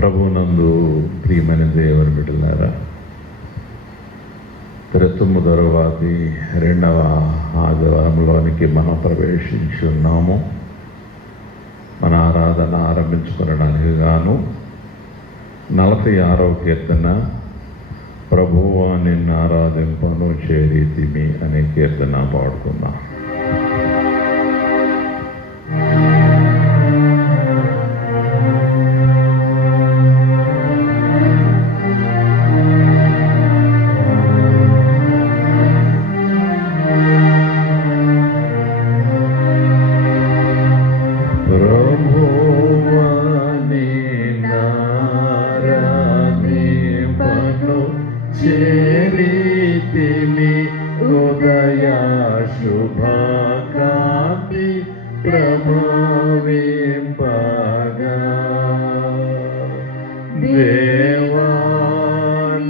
ప్రభునందు ప్రియమైన దేవుని బిడ్డలారా, 9వ రెండవ ఆదివారంలోనికి మనం ప్రవేశించున్నాము. మన ఆరాధన ఆరంభించుకునడానికి గాను 46వ కీర్తన ప్రభువా నిన్ను ఆరాధింపను చేరితిమి అనే కీర్తన పాడుకుందాం. చేరితిమి ఉదయ శుభకాంతి ప్రభావింపగా, దేవా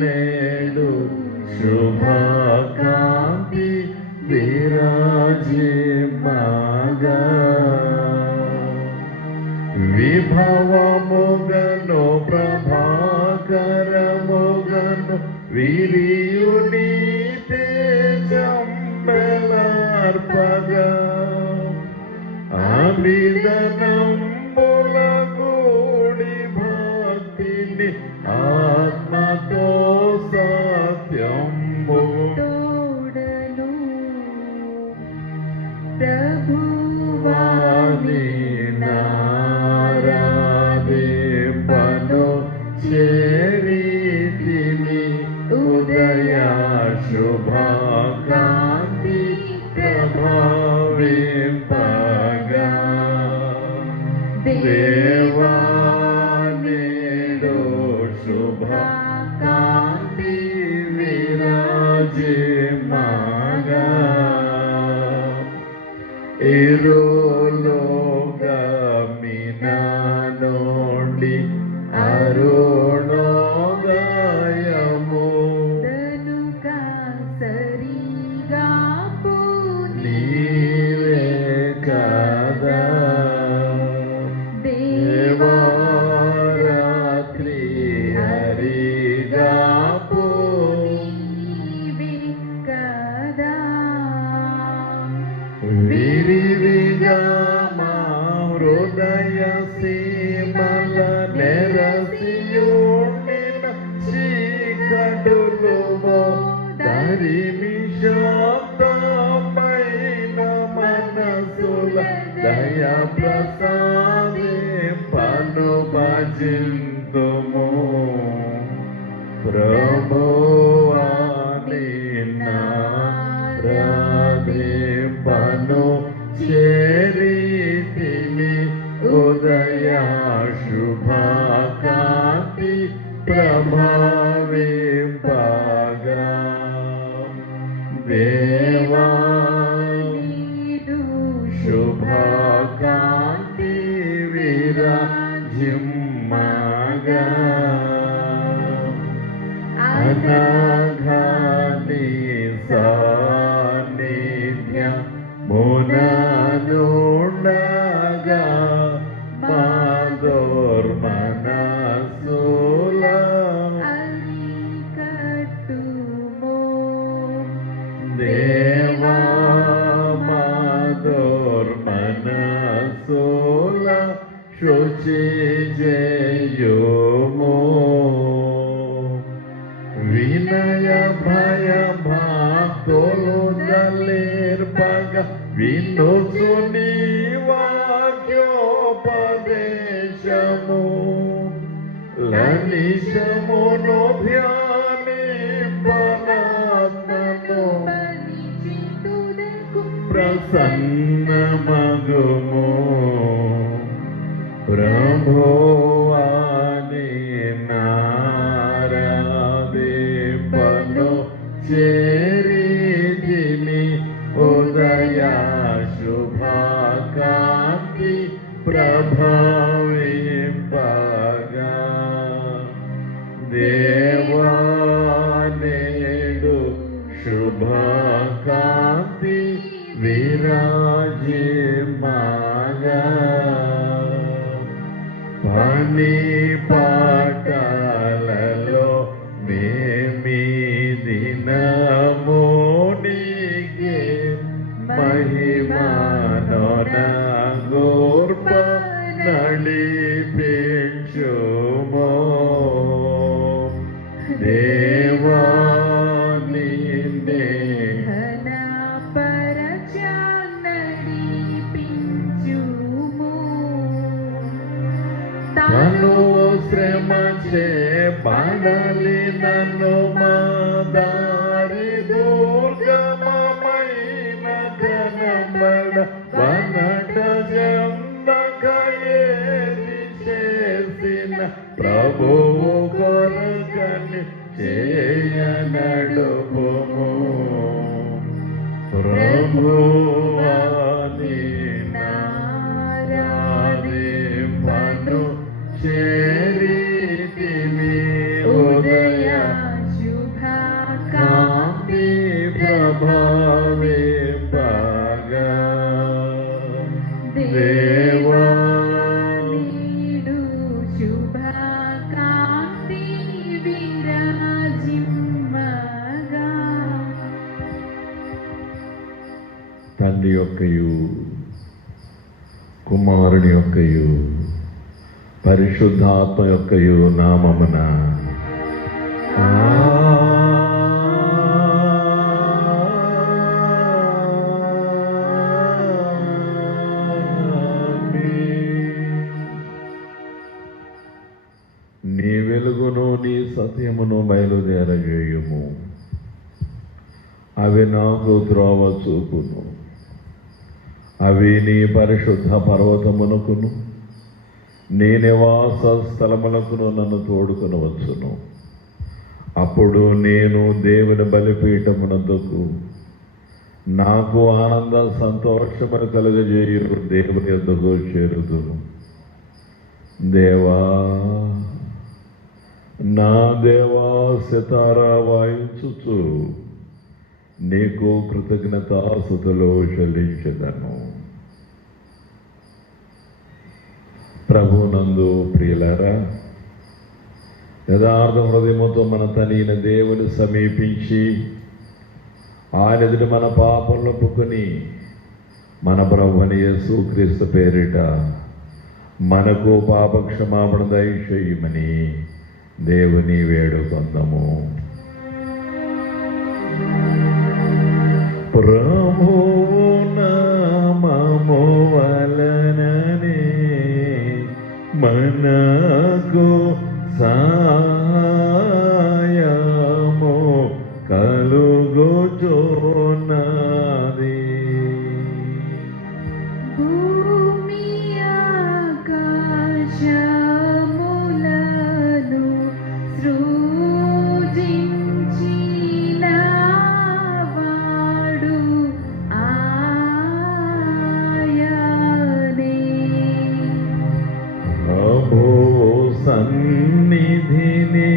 నేడు శుభకాంతి విరాజిమ్మగా, విభవముగను ప్రభాకరముగను విరియుని తేజంబెలార్పగా, అభిదనంబుల కూడి భక్తిని ఆత్మతో సత్యంబు తోడను, ప్రభువాని నారాధింపను చేరితిమి ఉదయ శుభకాంతి ప్రభావింపగా, దేవా నేడు శుభకాంతి విరాజిమ్మగా, ఇరులోకమిన నుండి అరుణోదయము నీవే కదా, దేవరాత్రి హరిగాపు విరివిగా మా హృదయ సీమల నెరసియుండిన చీకటులు దరిమి శాంతమైన మనసుల దయ ప్రసాదింపను భజింతుము, ప్రభువా నిన్నారాధింపను చేరితిమి ఉదయ శుభకాంతి ప్రభావింపగా, దేవా శుభకాంతి విరాజిమ్మగా, అనఘాని సాన్నిధ్య ముననుండగా, మా దుర్మనసుల దేవా మా దుర్మనసుల శుచి చేయుము, వినయ భయ భక్తులు దళిర్పగా వినుచు నీ వాక్యోపదేశము, లనిశమును ధ్యానింపనాత్మను ప్రసన్నమగుము, ప్రభువా నిన్నారాధింపను చేరితిమి ఉదయ శుభకాంతి ప్రభావింపగా, దేవా నేడు శుభకాంతి విరాజిమ్మగా, పని పాటలలో మేమీ దినము నీకే మహిమానోన గోర్ప నడిపించుమో దేవా నిన్నే తను శ్రమచే పడలి నన్ను మా దారి దుర్గమమైన ఘనమడ వనట జంబకయేది చేసిన ప్రభువు కొరకని చేయనడుపుము ప్రభువా నిన్నారాధింపను చేరితిమి ఉదయ శుభకాంతి ప్రభావింపగా దేవా నీడు శుభకాంతి విరాజిమ్మగా. తండ్రి యొక్కయు కుమారుని యొక్కయు పరిశుద్ధాత్మ యొక్కయు నామమున నీ వెలుగును నీ సత్యమును బయలుదేరజేయుము. అవి నాకు త్రోవ చూపును. అవి నీ పరిశుద్ధ పర్వతమునకును నీ నివాస స్థలములకును నన్ను తోడుకొని వచ్చును. అప్పుడు నేను దేవుని బలిపీఠమునందుకు నాకు ఆనంద సంతోషమును కలుగజేయు దేవుని యొద్దకు చేరుదును. దేవా నా దేవా సితారా వాయించుచు నీకు కృతజ్ఞతాస్తుతులు చెల్లించెదను. ప్రభునందు ప్రియులారా, యథార్థ హృదయముతో మన తనైన దేవుని సమీపించి ఆయన ఎదుట మన పాపలను ఒప్పుకొని మన ప్రభువైన యేసుక్రీస్తు పేరిట మనకు పాప క్షమాపణ దయచేయమని దేవుని వేడుకొందాము. ప్రభువు నామము వలననే మనకు సహాయము కలుగుచున్నది. భూమి ఆకాశములను సృజించిన వాడు ఆయనే. ప్రభువు సన్నిధిని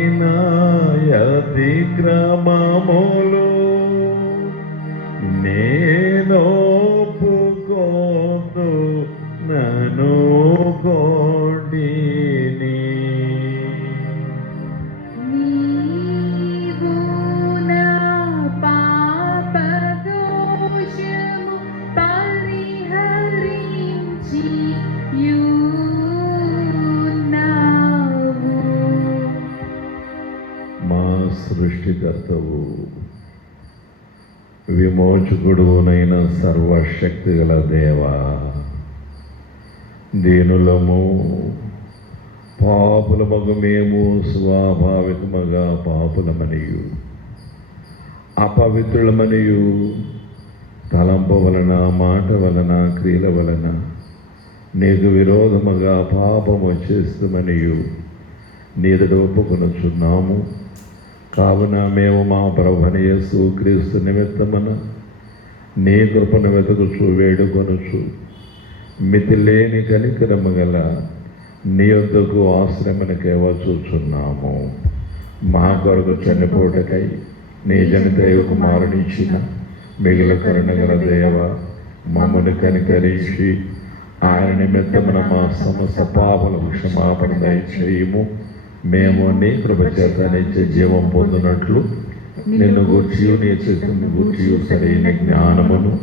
నాయతిక్రమములు నేనొప్పుకోను నన్ను కోడిని. నీవు నా పాపదోషము పరిహరించి యున్నావు. మా సృష్టికర్తవు విమోచకుడునైన సర్వశక్తి గల దేవా, దీనులము పాపులమగు మేము స్వాభావికముగా పాపులమనియు అపవిత్రులమనియు తలంపు వలన మాట వలన క్రియల వలన నీకు విరోధముగా పాపము చేస్తామనియు నీదట ఒప్పుకొనుచున్నాము. కావున మేము మా ప్రభువైన యేసుక్రీస్తు నిమిత్తమున నీ కృపను వెతుకుచు వేడుకొనుచు మితిలేని కనికరము గల నీ యొద్దకు ఆశ్రమనికే వచ్చుచున్నాము. మా కొరకు చనిపోటకై నీ జనితయ కుమారునిచ్చిన మిగిలిన కరుణ గల దేవ, మమ్మను కనికరించి ఆయన నిమిత్తమున మా సమస్త పాపలకు క్షమాపణ దయచేయము. మేము నీ కృప చేత నిత్య జీవం పొందినట్లు నిన్ను గూర్చియు నీ చిత్తమును గూర్చియు సరైన జ్ఞానమును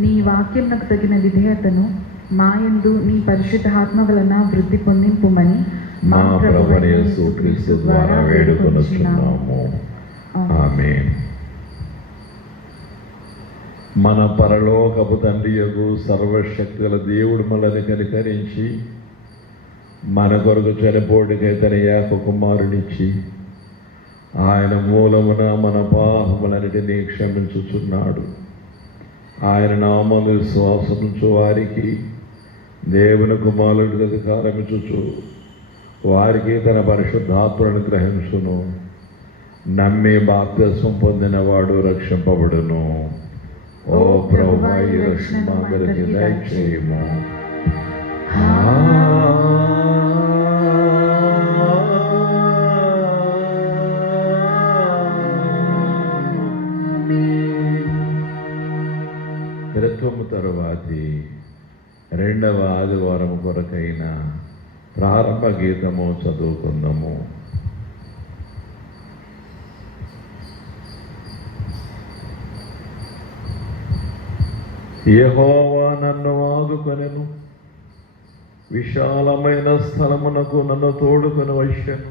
నీ వాక్యమునకు తగిన విధేయతను మాయందు నీ పరిశుద్ధాత్మ వలన వృద్ధి పొందింపుమని మా ప్రభువైన యేసు క్రీస్తు ద్వారా వేడుకొనుచున్నాము. ఆమేన్. మన పరలోకపు తండ్రియగు సర్వశక్తుల దేవుడు మనల్ని కనికరించి మన కొరకు చనిపోటుకై తన ఏక కుమారునిచ్చి ఆయన మూలమున మన పాపములన్నిటినీ క్షమించుచున్నాడు. ఆయన నామమున విశ్వాసముంచు వారికి దేవుని కుమారుడికి అధికారం ఇచ్చుచు వారికి తన పరిశుద్ధాత్మను గ్రహించును. నమ్మి బాప్తిస్మం పొందినవాడు రక్షింపబడును. ఓ ప్రభువా, ఈ రక్షణ మా అందరికీ దయచేయము. త్రిత్వము తరువాతి రెండవ ఆదివారం కొరకైన ప్రారంభ గీతము చదువుకుందాము. యెహోవా నన్ను ఆదుకొనెను, విశాలమైన స్థలమునకు నన్ను తోడుకొని వచ్చెను.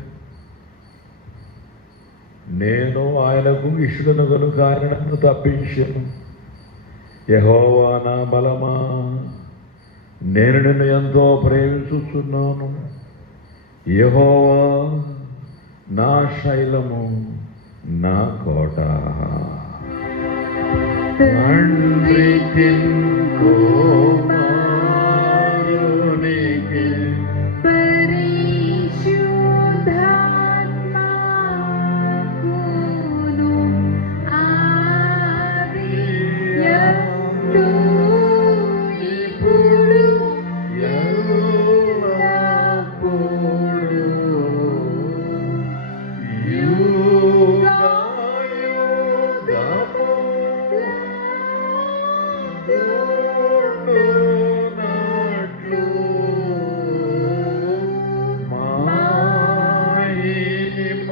నేను ఆయనకు ఇష్టను కనుక ఆయన నన్ను తప్పించెను. యెహోవా నా బలమా, నేను నిన్ను ఎంతో ప్రేమించుచున్నాను. యెహోవా నా శైలము, నా కోట. తండ్రికి కుమారునికి పరిశుద్ధాత్మకును ఆదియందు ఇప్పుడు ఎల్లప్పుడూ యుగయుగములందునట్లు మహిమ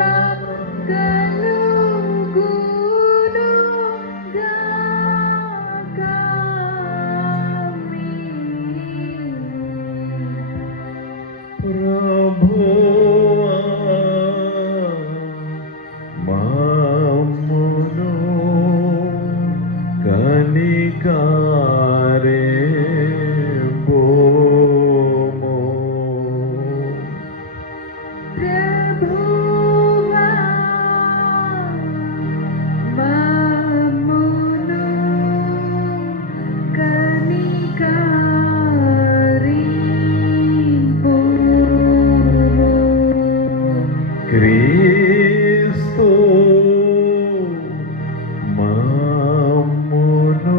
ప్రభువా మమ్మును కనికరింపుము. ప్రభువా మమ్మును కనికరింపుము. క్రీస్తు మమ్మును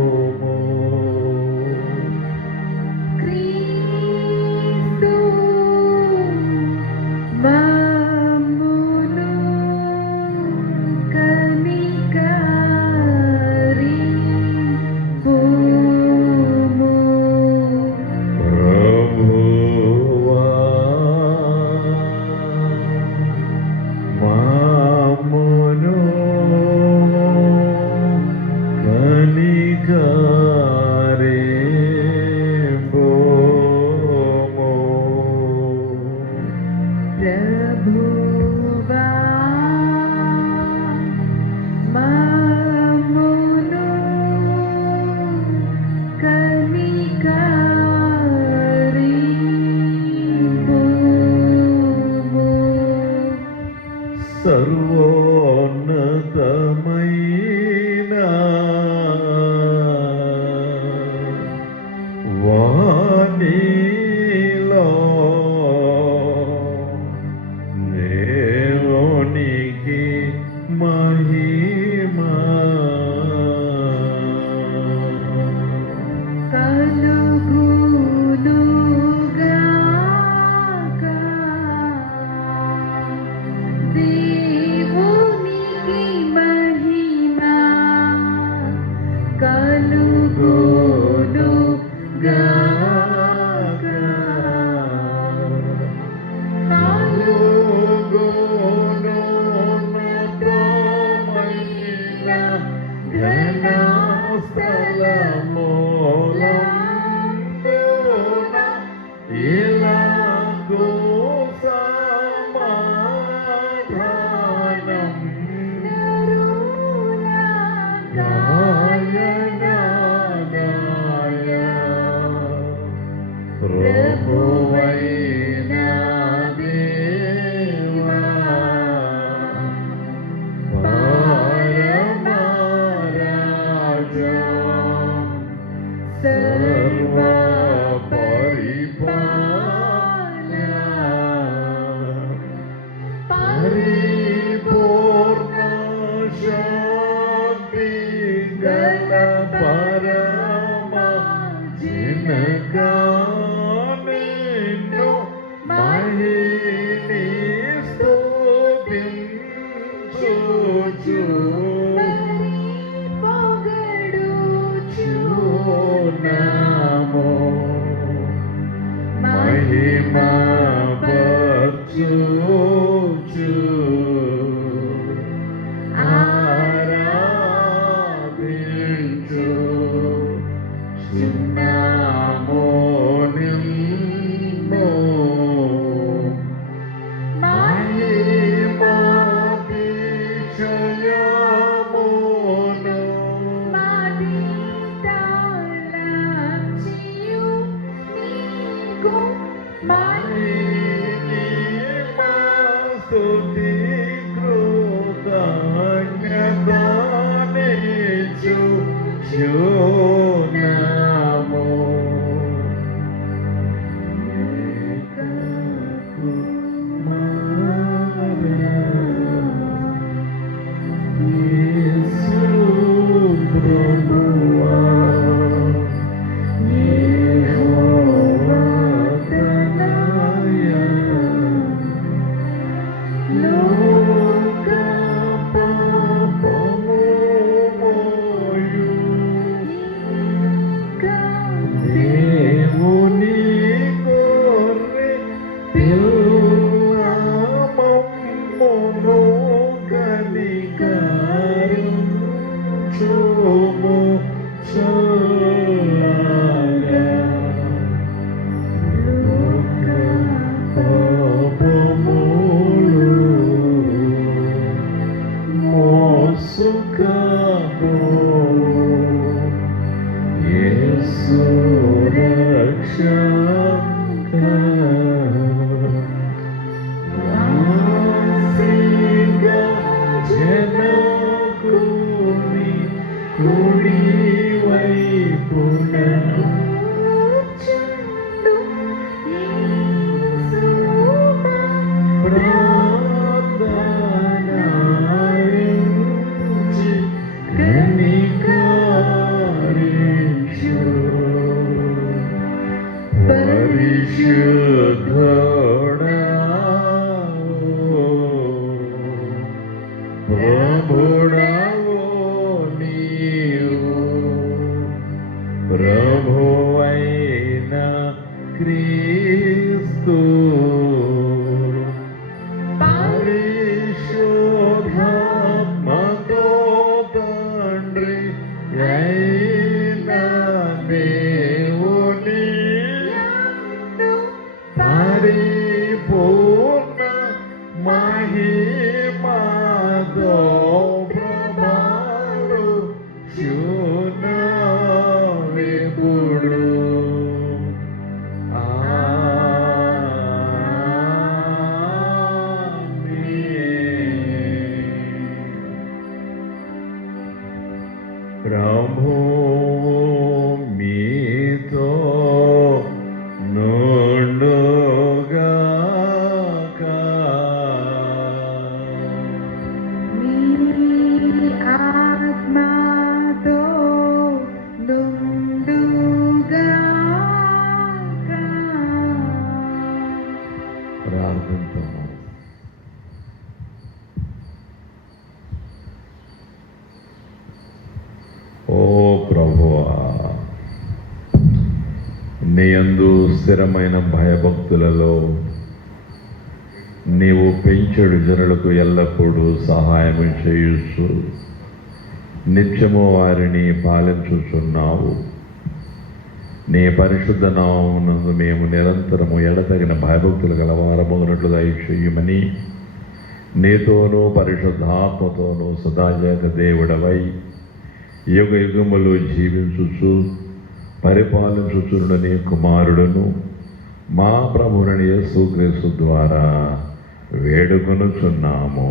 కనికరింపుము. క్రీస్తు మమ్మును కనికరింపుము. ప్రభువా మమ్మును కనికరింపుము. ప్రభువా మమ్మును కనికరింపుము. సర్వోన్నతమైన ప్రభు మీతో నుండుగాక. మీ ఆత్మతో నుండుగాక. ప్రార్థనతో ఓ ప్రభు, నీయందు స్థిరమైన భయభక్తులలో నీవు పెంచెడు జనులకు ఎల్లప్పుడూ సహాయం చేయుచు నిత్యము వారిని పాలించుచున్నావు. నీ పరిశుద్ధ నామమునందు మేము నిరంతరము ఎడతగిన భయభక్తులు గలవారమగినట్లు దయచేయమని నీతోనూ పరిశుద్ధాత్మతోనూ సదాజాత దేవుడవై యుగ యుగములు జీవించుచు పరిపాలించుచున్న నీ కుమారుడును మా ప్రభువుని యేసుక్రీస్తు ద్వారా వేడుకొనుచున్నాము.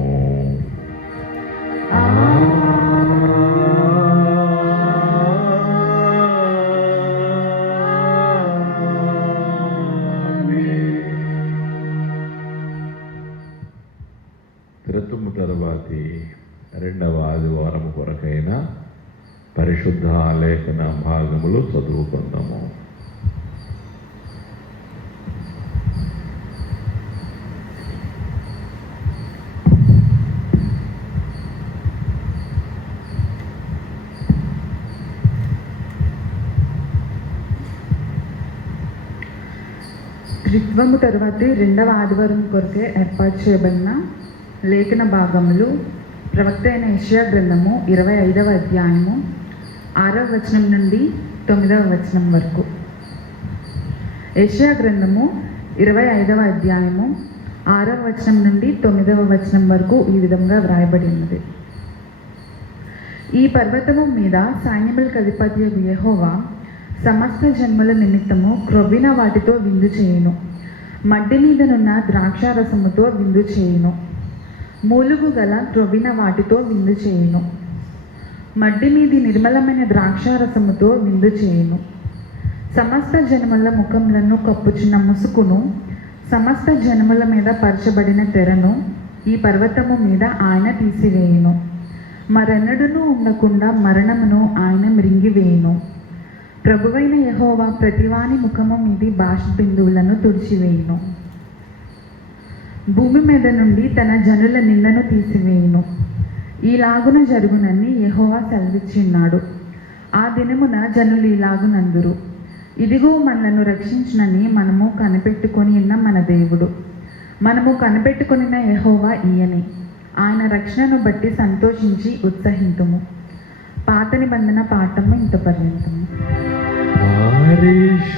క్రితము తరువాతి రెండవ ఆదివారం కొరకైన పరిశుద్ధ లేఖన భాగములు చదువుకుందాము. త్రిత్వము తరువాతి రెండవ ఆదివారం కొరకే ఏర్పాటు చేయబడిన లేఖన భాగములు ప్రవక్త అయిన యెషయా గ్రంథము 25వ అధ్యాయము 6వ వచనం నుండి 9వ వచనం వరకు. యెషయా గ్రంథము 25వ అధ్యాయము 6వ వచనం నుండి 9వ వచనం వరకు ఈ విధంగా వ్రాయబడి ఉన్నది. ఈ పర్వతము మీద సైన్యములకు అధిపతియగు యెహోవా సమస్త జన్మల నిమిత్తము క్రొవ్విన వాటితో విందు చేయును, మడ్డి మీదనున్న ద్రాక్షారసముతో విందు చేయును, మూలుగు గల క్రొవ్విన వాటితో విందు చేయును, మడ్డి మీది నిర్మలమైన ద్రాక్షారసముతో విందు చేయును. సమస్త జనముల ముఖములను కప్పుచున్న ముసుకును, సమస్త జనముల మీద పరచబడిన తెరను ఈ పర్వతము మీద ఆయన తీసివేయును. మరెన్నడూనూ ఉండకుండా మరణమును ఆయన మృంగివేయును. ప్రభువైన యెహోవా ప్రతివాని ముఖము మీది బాష్ప బిందువులను తుడిచివేయును. భూమి మీద నుండి తన జనుల నిందను తీసివేయును. ఈలాగున జరుగునని యెహోవా సెలవిచ్చిన్నాడు. ఆ దినమున జనులు ఈలాగునందురు, ఇదిగో మనలను రక్షించునని మనము కనిపెట్టుకొని ఉన్న మన దేవుడు, మనము కనిపెట్టుకొనిన యెహోవా ఈయనే, ఆయన రక్షణను బట్టి సంతోషించి ఉత్సహింతుము. పాత నిబంధన పాఠము ఇంత పర్యంతము. పరిశుద్ధుడవగు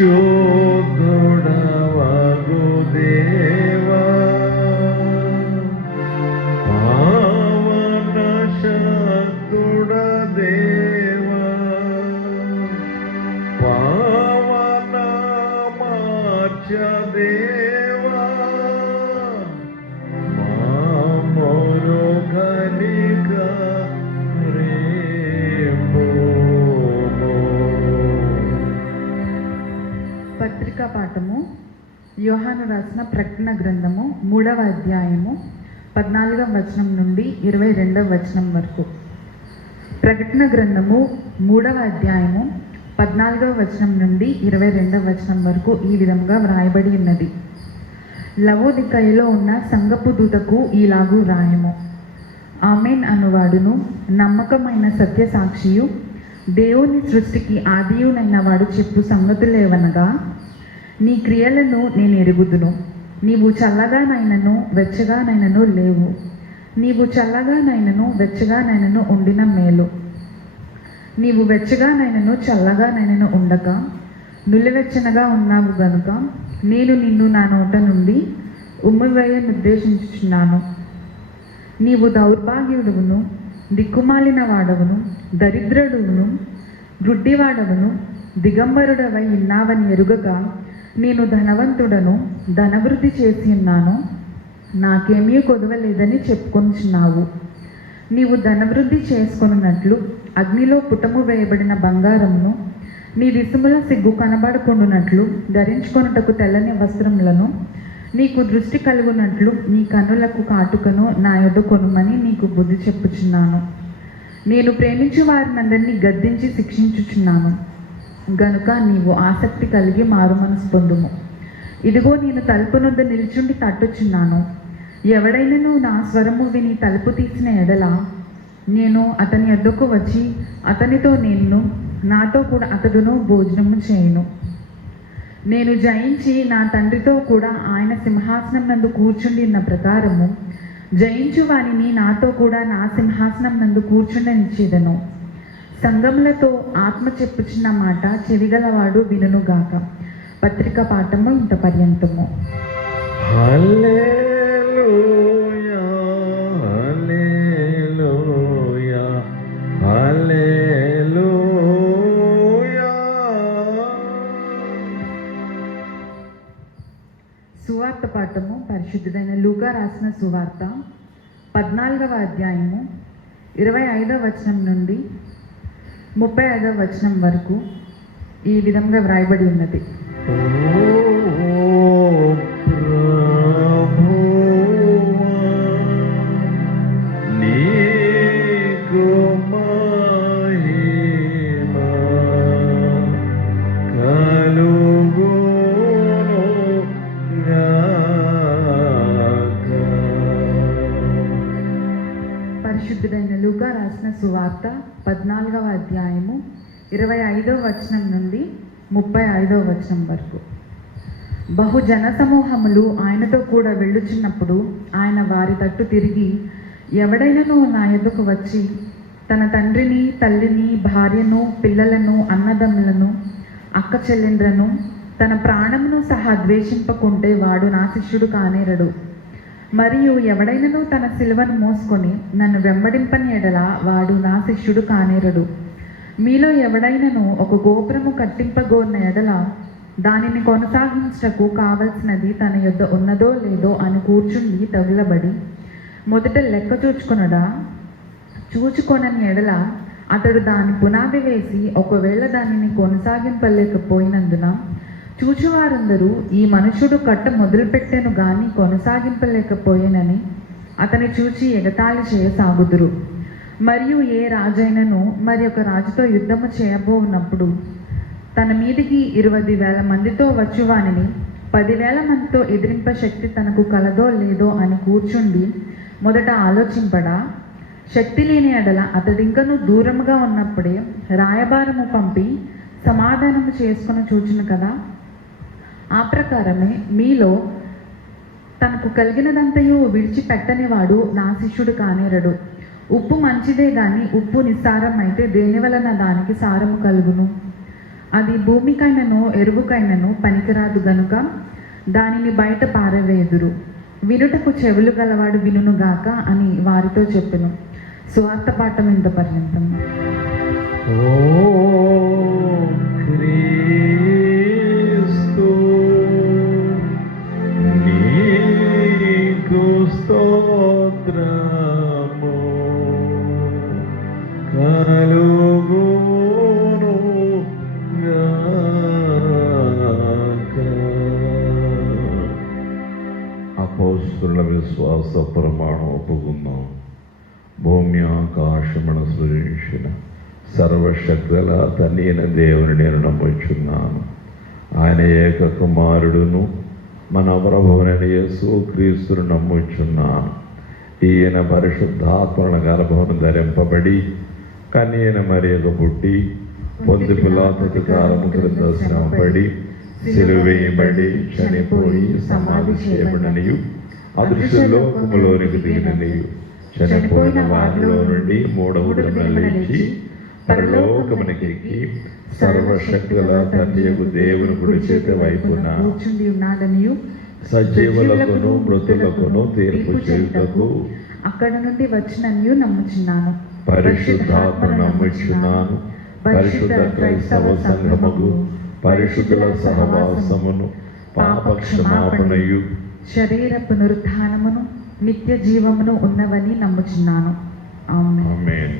దేవా, పావన శక్తుడ దేవా, పావన మార్చ దేవా, మామోరు కనిక పత్రికా పాఠము యోహాను రాసిన ప్రకటన గ్రంథము 3వ అధ్యాయము 14వ వచనం నుండి 22వ వచనం వరకు. ప్రకటన గ్రంథము 3వ అధ్యాయము 14వ వచనం నుండి 22వ వచనం వరకు ఈ విధంగా వ్రాయబడి ఉన్నది. లవోదికయలో ఉన్న సంగపు దూతకు ఈలాగు వ్రాయము. ఆమెన్ అనువాడును, నమ్మకమైన సత్య సాక్షియు, దేవుని సృష్టికి ఆదియునైన వాడు చెప్పు సంగతులేవనగా, నీ క్రియలను నేను ఎరుగుదును. నీవు చల్లగానైనను వెచ్చగానైనను లేవు. నీవు చల్లగానైనను వెచ్చగానైనను ఉండిన మేలు. నీవు వెచ్చగానైనను చల్లగానైనను ఉండక నులివెచ్చనగా ఉన్నావు గనుక నేను నిన్ను నా నోట నుండి ఉమ్మివేయ నిర్దేశించుచున్నాను. నీవు దౌర్భాగ్యుడును, దిక్కుమాలిన వాడవును, దరిద్రుడును, గుడ్డివాడవును, దిగంబరుడవై ఉన్నావని ఎరుగగా నేను ధనవంతుడను, ధనవృద్ధి చేసి ఉన్నాను, నాకేమీ కొదవలేదని చెప్పుకొనిచున్నావు. నీవు ధనవృద్ధి చేసుకొనున్నట్లు అగ్నిలో పుటము వేయబడిన బంగారమును, నీ దిశముల సిగ్గు కనబడకుండునట్లు ధరించుకొనుటకు తెల్లని వస్త్రములను, నీకు దృష్టి కలుగునట్లు నీ కన్నులకు కాటుకను నా యొద్ద కొనుమని నీకు బుద్ధి చెప్పుచున్నాను. నేను ప్రేమించు వారినందరినీ గద్దించి శిక్షించుచున్నాను గనుక నీవు ఆసక్తి కలిగి మారు మనసు పొందుము. ఇదిగో నేను తలుపు నొద్ద నిల్చుండి తట్టుచున్నాను. ఎవడైనను నా స్వరము విని తలుపు తీసిన ఎడల నేను అతని యొద్దకు వచ్చి అతనితో నేను నాతో కూడా అతడును భోజనము చేయను. నేను జయించి నా తండ్రితో కూడా ఆయన సింహాసనం నందు కూర్చుండి ఉన్న ప్రకారము జయించు వానిని నాతో కూడా నా సింహాసనం నందు కూర్చుండనిచ్చేదను. సంగములతో ఆత్మ చెప్పుచున్న మాట చెవిగలవాడు వినుగాక. పత్రిక పాఠము ఇంత పర్యంతము. హల్లెలూయా, హల్లెలూయా, హల్లెలూయా. సువార్త పాఠము పరిశుద్ధుడైన లూకా రాసిన సువార్త 14వ అధ్యాయము 25వ వచనం నుండి 35వ వచనం వరకు ఈ విధంగా వ్రాయబడి ఉన్నది. ఓ ప్రభువా, నీకు మహిమ కలుగునుగాక. పరిశుద్ధుడైన లూకా రాసిన సువార్త 14వ అధ్యాయము 25వ వచనం నుండి 35వ వచనం వరకు. బహుజన సమూహములు ఆయనతో కూడా వెళ్ళుచున్నప్పుడు ఆయన వారి తట్టు తిరిగి, ఎవడైనను నా యొద్దకు వచ్చి తన తండ్రిని, తల్లిని, భార్యను, పిల్లలను, అన్నదమ్ములను, అక్క చెల్లెండ్రను, తన ప్రాణమును సహా ద్వేషింపకుంటే వాడు నా శిష్యుడు కానేరడు. మరియు ఎవడైనను తన సిలువను మోసుకొని నన్ను వెంబడింపని ఎడల వాడు నా శిష్యుడు కానేరడు. మీలో ఎవడైనను ఒక గోపురము కట్టింపగోరిన ఎడల దానిని కొనసాగించటకు కావలసినది తన యొద్ద ఉన్నదో లేదో అని కూర్చుండి తగులబడి మొదట లెక్క చూచుకొనని ఎడల అతడు దాని పునాది వేసి ఒకవేళ దానిని కొనసాగింపలేకపోయినందున చూచువారందరూ ఈ మనుషుడు కట్ట మొదలుపెట్టెను గాని కొనసాగింపలేకపోయేనని అతని చూచి ఎగతాళి చేయసాగుదురు. మరియు ఏ రాజైనను మరి ఒక రాజుతో యుద్ధము చేయబోనప్పుడు తన మీదికి 20,000 మందితో వచ్చువానిని 10,000 మందితో ఎదిరింప శక్తి తనకు కలదో లేదో అని కూర్చుండి మొదట ఆలోచింపడా? శక్తి లేని ఎడల అతడింకను దూరముగా ఉన్నప్పుడే రాయబారము పంపి సమాధానము చేసుకుని చూచును కదా. ఆ ప్రకారమే మీలో తనకు కలిగినదంతయు విడిచిపెట్టని వాడు నా శిష్యుడు కానేరడు. ఉప్పు మంచిదే గాని ఉప్పు నిస్సారం అయితే దేని వలన దానికి సారము కలుగును? అది భూమికైనను ఎరువుకైనను పనికిరాదు గనుక దానిని బయట పారవేయుదురు. వినుటకు చెవులు గలవాడు వినుగాక అని వారితో చెప్పెను. సువార్త పాఠం ఇంత పర్యంతం. ఓ క్రీస్తు, నీకు స్తోత్రము కలుగునుగాక. అపోస్తుల విశ్వాస ప్రమాణం ఒప్పుకుందాం. భూమి ఆకాశమును సృజించిన సర్వశక్తుల తండ్రి అయిన దేవుని నేను నమ్ముచున్నాను. ఆయన ఏక కుమారుడును మన ప్రభువైన యేసు క్రీస్తును నమ్ముచున్నాను. ఈయన పరిశుద్ధాత్మల గర్భమును ధరింపబడి కన్యైన మరియకు పుట్టి పొంది పిలాతు అధికారము క్రింద శ్రమపడి సిలువేయబడి చనిపోయి సమాధి చేయబడిననియు అదృశ్యలోకములోనికి దిగిననియు చనిపోయిన వారిలో నుండి మూడవ దినమున లేచి పరలోకమునకి ఎక్కి సర్వశక్తుల తండ్రియగు దేవుని కుడి చేత వైపున కూర్చుండి ఉన్నాడనియు సజీవులకును మృతులకును తీర్పు చేయుటకు అక్కడ నుండి వచ్చిననియు నమ్ముచున్నాను. పరిశుద్ధాత్మను నమ్ముచున్నాను. పరిశుద్ధ క్రైస్తవ సంఘముకు పరిశుద్ధుల సహవాసమును పాప క్షమాపణయు శరీర పునరుత్థానమును నిత్య జీవమును ఉన్నవని నమ్ముచున్నాను. ఆమేన్.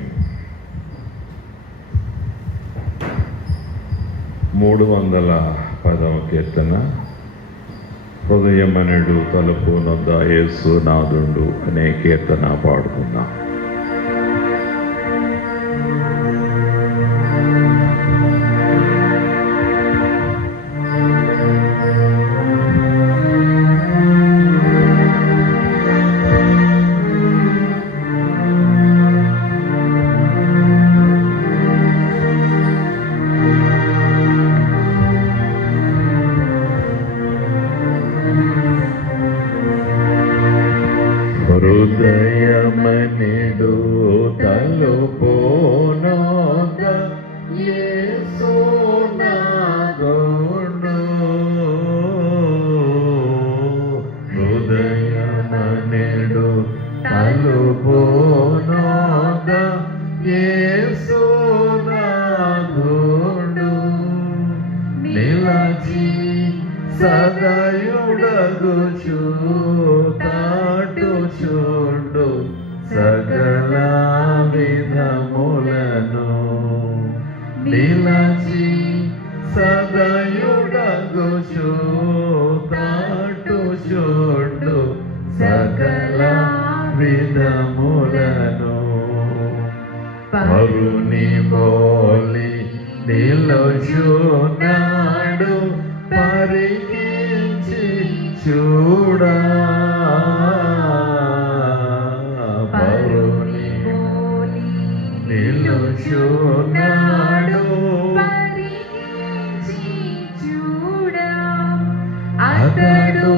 310వ కీర్తన. హృదయమనుడు తలుపు నొద్ద యేసు నాదుండు అనే కీర్తన పాడుకుందాం. నిలచి సదయుడగుచు తాటుచుండు సకల విధములను నిలచి సదయుడగుచు తాటుచుండు సకల విధములను పరుని పోలి నిలుచున్నాడు పరికించి చూడా పరుని పోలి నిలుచున్నాడు పరికించి చూడా అతడు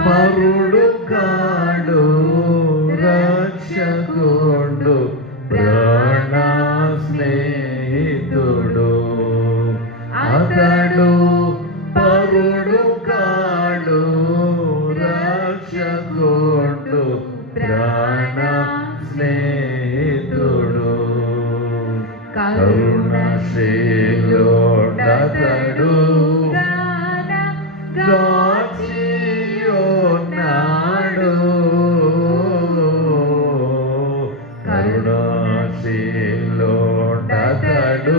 పరుడు కాడు రక్షకుడు ప్రాణ స్నేహితుడు అతడు పరుడు కాడు రక్షకుడు ప్రాణ స్నేహితుడు కరుణశీలుడతడు గాచియున్నాడు కరుణశీలుడతడు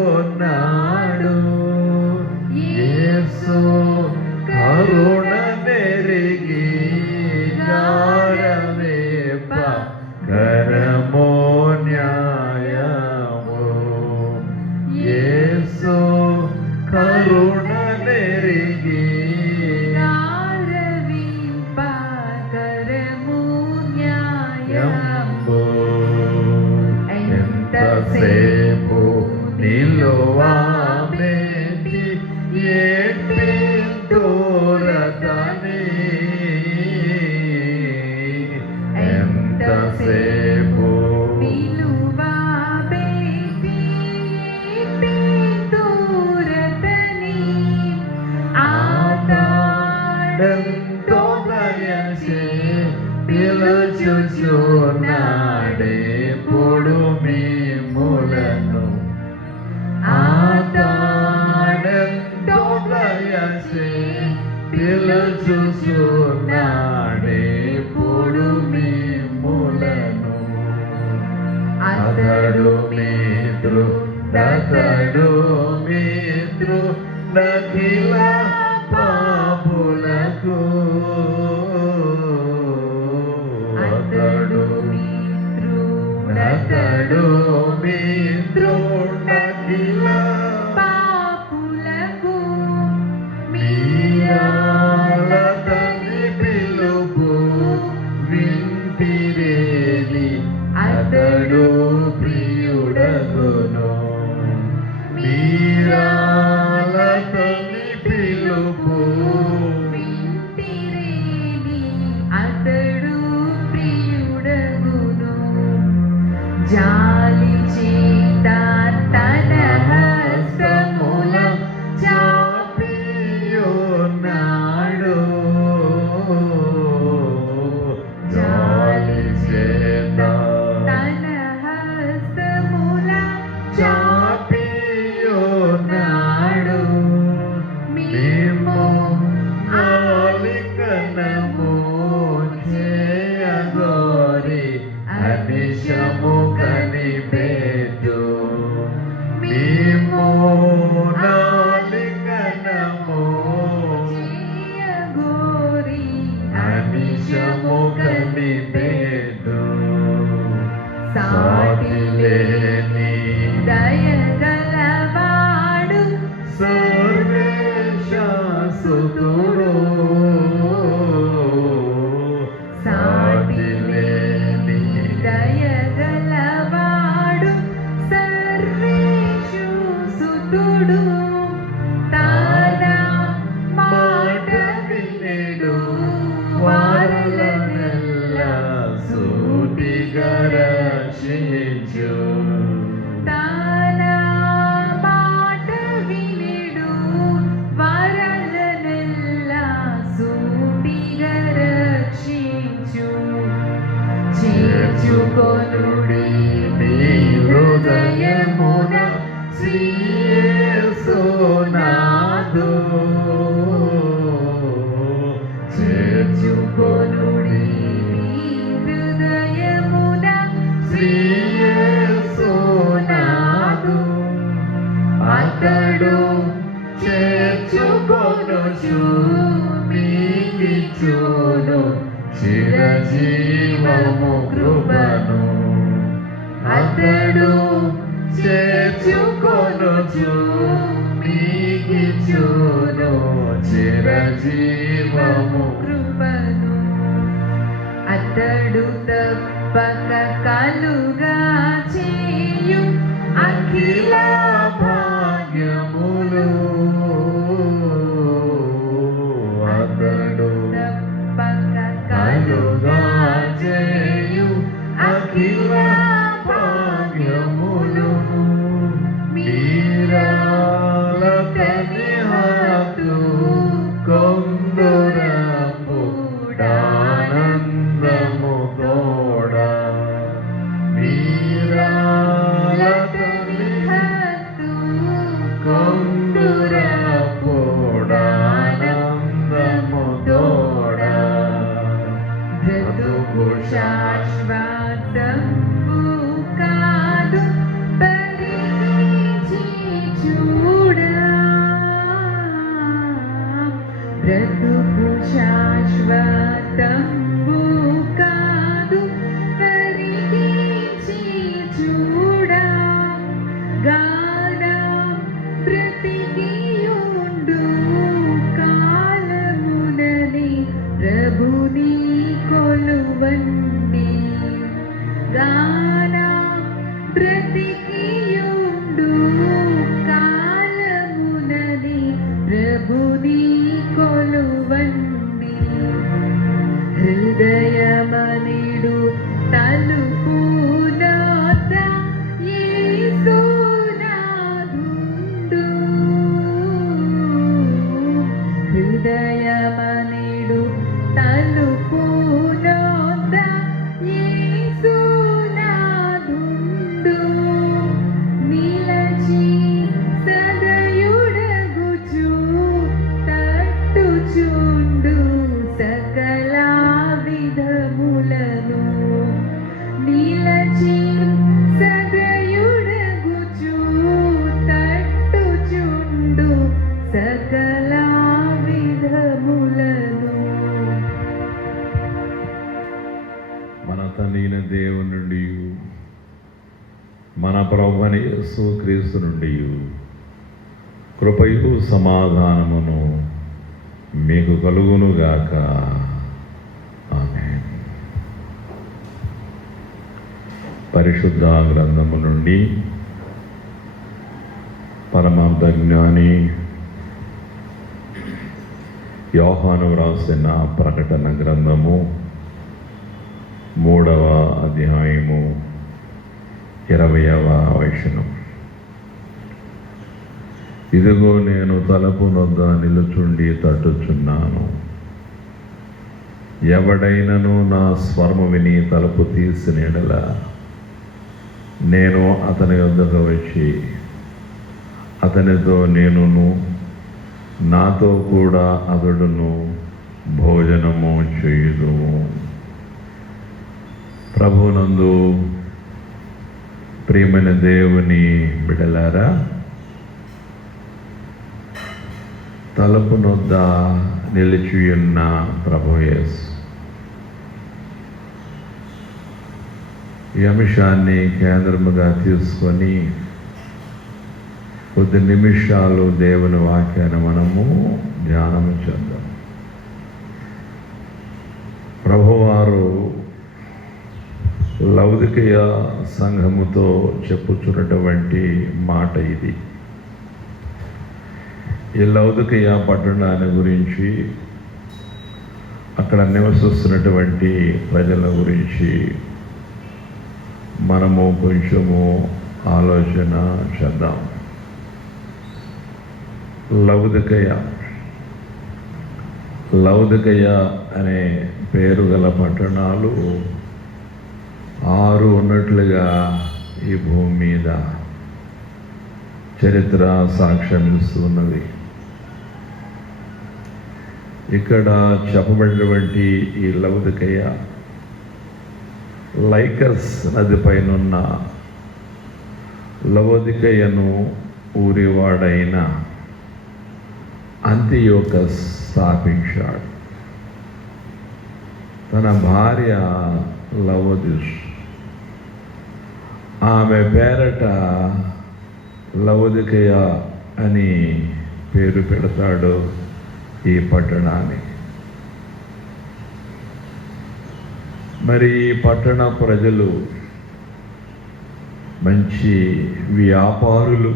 గాచియున్నాడు యేసు కరుణ నెరిగి గారవేప కరమో న్యాయము యేసు కరుణ నెరిగి న్యాయము ఎంతసేపు నిలువాబెట్టి ఏడ్పింతురతని ఎంతసేపు ఆతాడంతో దయచే పిలుచుచున్నాడే పొడు మిమ్ములను ఆతాడంతో దయచే పిలుచుచున్నాడే పొడు మిమ్ములను అతడు మిత్రుడతడు మిత్రుడఖిల పాపులకు అతడు మిత్రుడఖిల పాపులకు మీరాలతని పిలుపు వింటిరేని అతడు ప్రియుడగును మీరాలతని పిలుపు వింటిరేని అతడు ప్రియుడగును జాలి చేత తన హస్తముల చాపియున్నాడు జాలి చేత తన హస్తముల చాపియున్నాడు మేము ఆలింగనము చేయగోరి అనిశము కనిపెట్టు మేము నాలింగనము చేయగోరి అనిశము కనిపెట్టు సాటి సాటిలేని దయగలవాడు సర్వేశాసుతుడు సాటిలేని దయగలవాడు సర్వేషు సుతుడు తన మాట వినెడు వారలనెల్లా సూటిగా రక్షించు తన మాట వినెడు వారలనెల్లా సూటిగా రక్షించు చేర్చుకొనుడి మీ హృదయమున శ్రీ యేసునాథు చేర్చుకొనుడి హృదయమున శ్రీ యేసునాథు అతడు చేర్చుకొనుచు మీకిచ్చును చిరజీవము కృపను అతడు చేర్చుకొనుచు మీకిచ్చును చిరజీవము కృపను అతడు తప్పక కలుగా చేయు అఖిల భాగ్యములు అతడు తప్పక కలుగా చేయు అఖిల భాగ్యములు మీరాలతని హత్తు కొందురపుడానందము తోడా మీరాలతని హత్తు కొందురపుడానందము తోడా బ్రతుకు శాశ్వతంబు కాదు పరిగించి చూడా బ్రతుకు శాశ్వతంబు కాదు పరిగించి చూడా గాడా బ్రతికియుండు కాలమునని ప్రభుని కొలువండి గానా బ్రతికియుండు కాలమునని ప్రభుని కొలువండి హృదయమనిడు తలుపు నాత యేసునాథుండు హృదయమనిడు తలుపు నాత యేసునాథుండు నిలచి సదయుడగుచు తట్టుచుండు సకల విధములను నిలచి సదయుడగుచు తట్టుచుండు సకల విధములను మన తండ్రిన దేవుని నుండి మన ప్రభువైన యేసుక్రీస్తు నుండి కృపయు సమాధానమును మీకు కలుగునుగాక. ఆమేన్. పరిశుద్ధ గ్రంథము నుండి పరమార్థ జ్ఞాని యోహాను వ్రాసిన ప్రకటన గ్రంథము 3వ అధ్యాయము 20వ వచనం. ఇదిగో నేను తలుపు నొద్ద నిలుచుండి తట్టుచున్నాను. ఎవడైనను నా స్వరము విని తలుపు తీసిన యెడల నేను అతని వద్దకు వచ్చి అతనితో నేనును నాతో కూడా అతడును భోజనము చేయుదుము. ప్రభునందు ప్రియమైన దేవుని బిడ్డలారా, తలుపు నొద్ద నిలిచియున్న ప్రభు యేసు ఈ అంశాన్ని కేంద్రముగా తీసుకొని కొద్ది నిమిషాలు దేవుని వాక్యాన్ని మనము ధ్యానము చేద్దాం. ప్రభువారు లౌదికయ సంఘముతో చెప్పుచున్నటువంటి మాట ఇది. ఈ లౌదికయ పట్టణాన్ని గురించి, అక్కడ నివసిస్తున్నటువంటి ప్రజల గురించి మనము కొంచెము ఆలోచన చేద్దాం. లౌదికయ అనే పేరు గల పట్టణాలు 6 ఉన్నట్లుగా ఈ భూమి మీద చరిత్ర సాక్ష్యం ఇస్తున్నది. ఇక్కడ చెప్పబడినటువంటి ఈ లవొదికయ లైకస్ నది పైనున్న లవొదికయను ఊరివాడైన అంతియోకస్ స్థాపించాడు. తన భార్య లవొదిస్, ఆమె పేరట లవొదికయ అని పేరు పెడతాడు ఈ పట్టణాన్ని. మరి ఈ పట్టణ ప్రజలు మంచి వ్యాపారులు,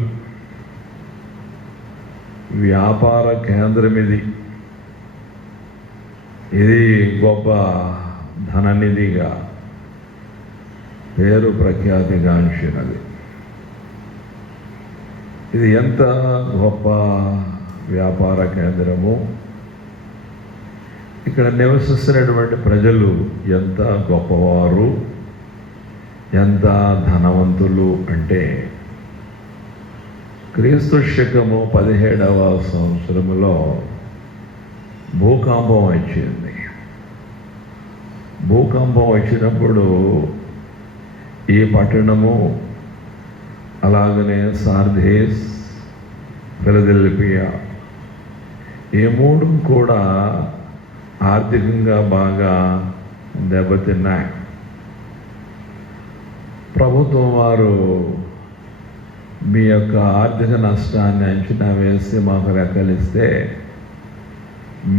వ్యాపార కేంద్రం ఇది గొప్ప ధననిధిగా పేరు ప్రఖ్యాతిగాంచినది. ఇది ఎంత గొప్ప వ్యాపార కేంద్రము, ఇక్కడ నివసిస్తున్నటువంటి ప్రజలు ఎంత గొప్పవారు, ఎంత ధనవంతులు అంటే క్రీస్తు శకము 17వ సంవత్సరములో భూకంపం వచ్చింది. భూకంపం వచ్చినప్పుడు ఈ పట్టణము, అలాగనే సార్దేస్, ఫిలదెల్ఫియా, ఈ మూడు కూడా ఆర్థికంగా బాగా దెబ్బతిన్నాయి. ప్రభుత్వం వారు మీ యొక్క ఆర్థిక నష్టాన్ని అంచనా వేసి మాకు రెక్కలిస్తే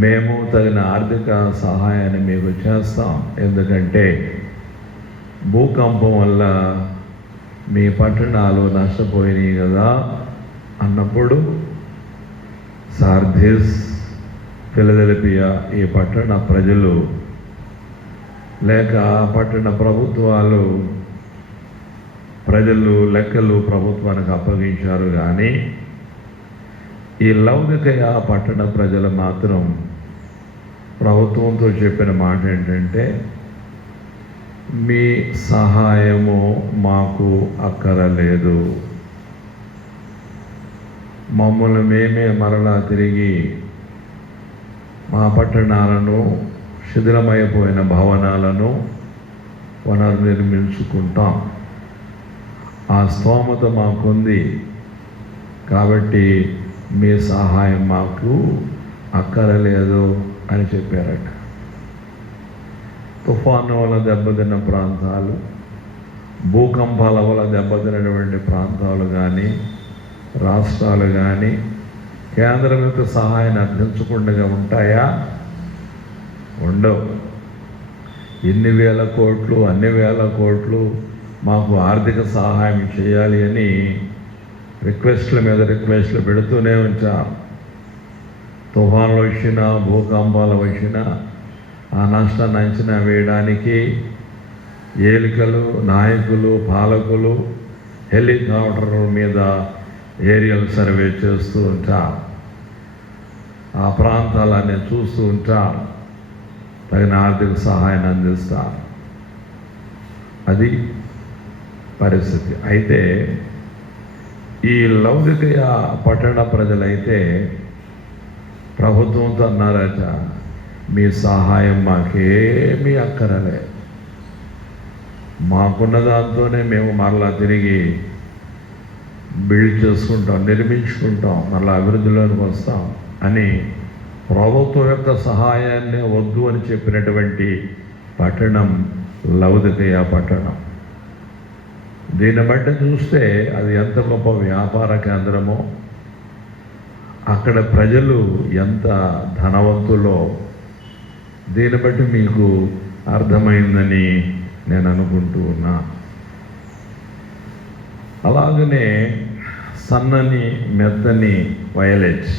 మేము తగిన ఆర్థిక సహాయాన్ని మీకు చేస్తాం, ఎందుకంటే భూకంపం వల్ల మీ పట్టణాలు నష్టపోయినాయి కదా అన్నప్పుడు సార్దేస్, ఫిలదెల్ఫియా ఈ పట్టణ ప్రజలు లేక పట్టణ ప్రభుత్వాలు ప్రజలు లెక్కలు ప్రభుత్వానికి అప్పగించారు. కానీ ఈ లవొదికయ పట్టణ ప్రజలు మాత్రం ప్రభుత్వంతో చెప్పిన మాట ఏంటంటే, మీ సహాయము మాకు అక్కరలేదు, మమ్మల్ని మేమే మరలా తిరిగి మా పట్టణాలను, శిథిలమైపోయిన భవనాలను పునర్నిర్మించుకుంటాం, ఆ స్తోమత మాకుంది, కాబట్టి మీ సహాయం మాకు అక్కరలేదు అని చెప్పారట. తుఫాను వల్ల దెబ్బతిన్న ప్రాంతాలు, భూకంపాల వల్ల దెబ్బతిన్నటువంటి ప్రాంతాలు కానీ, రాష్ట్రాలు కానీ కేంద్రం యొక్క సహాయాన్ని అందించకుండా ఉంటాయా? ఉండవు. ఎన్ని వేల కోట్లు, అన్ని వేల కోట్లు మాకు ఆర్థిక సహాయం చేయాలి అని రిక్వెస్ట్ల మీద రిక్వెస్ట్లు పెడుతూనే ఉంటాం. తుఫాన్లు వచ్చినా, భూకంపాలు వచ్చినా ఆ నష్టాన్ని అంచనా వేయడానికి ఏలికలు, నాయకులు, పాలకులు హెలికాప్టర్ల మీద ఏరియల్ సర్వే చేస్తూ ఉంటాం, ఆ ప్రాంతాలన్నీ చూస్తూ ఉంటాం, తగిన ఆర్థిక సహాయాన్ని అందిస్తాం. అది పరిస్థితి. అయితే ఈ లవొదికయ పట్టణ ప్రజలైతే ప్రభుత్వంతో అన్నారట, మీ సహాయం మాకేమీ అక్కరలే, మాకున్న దాంతోనే మేము మరలా తిరిగి బిల్డ్ చేసుకుంటాం, నిర్మించుకుంటాం, మరలా అభివృద్ధిలోకి వస్తాం అని ప్రభుత్వం యొక్క సహాయాన్ని వద్దు అని చెప్పినటువంటి పట్టణం లవొదికయ పట్టణం. దీన్ని బట్టి చూస్తే అది ఎంత గొప్ప వ్యాపార కేంద్రమో, అక్కడ ప్రజలు ఎంత ధనవంతులో దీన్ని బట్టి మీకు అర్థమైందని నేను అనుకుంటూ ఉన్నా. అలాగనే సన్నని మెత్తని వైలెట్,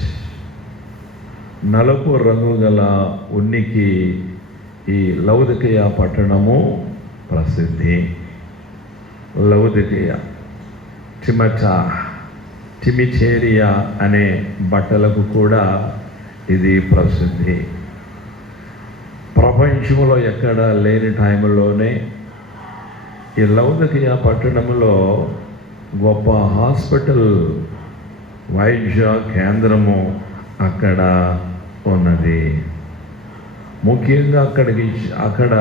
నలుపు రంగు గల ఉనికి ఈ లవొదికయ పట్టణము ప్రసిద్ధి. లవొదికయ, టిమిచేరియా అనే బట్టలకు కూడా ఇది ప్రసిద్ధి. ప్రపంచంలో ఎక్కడ లేని టైంలోనే ఈ లవొదికయ పట్టణంలో గొప్ప హాస్పిటల్ వైద్య కేంద్రము అక్కడ ఉన్నది. ముఖ్యంగా అక్కడ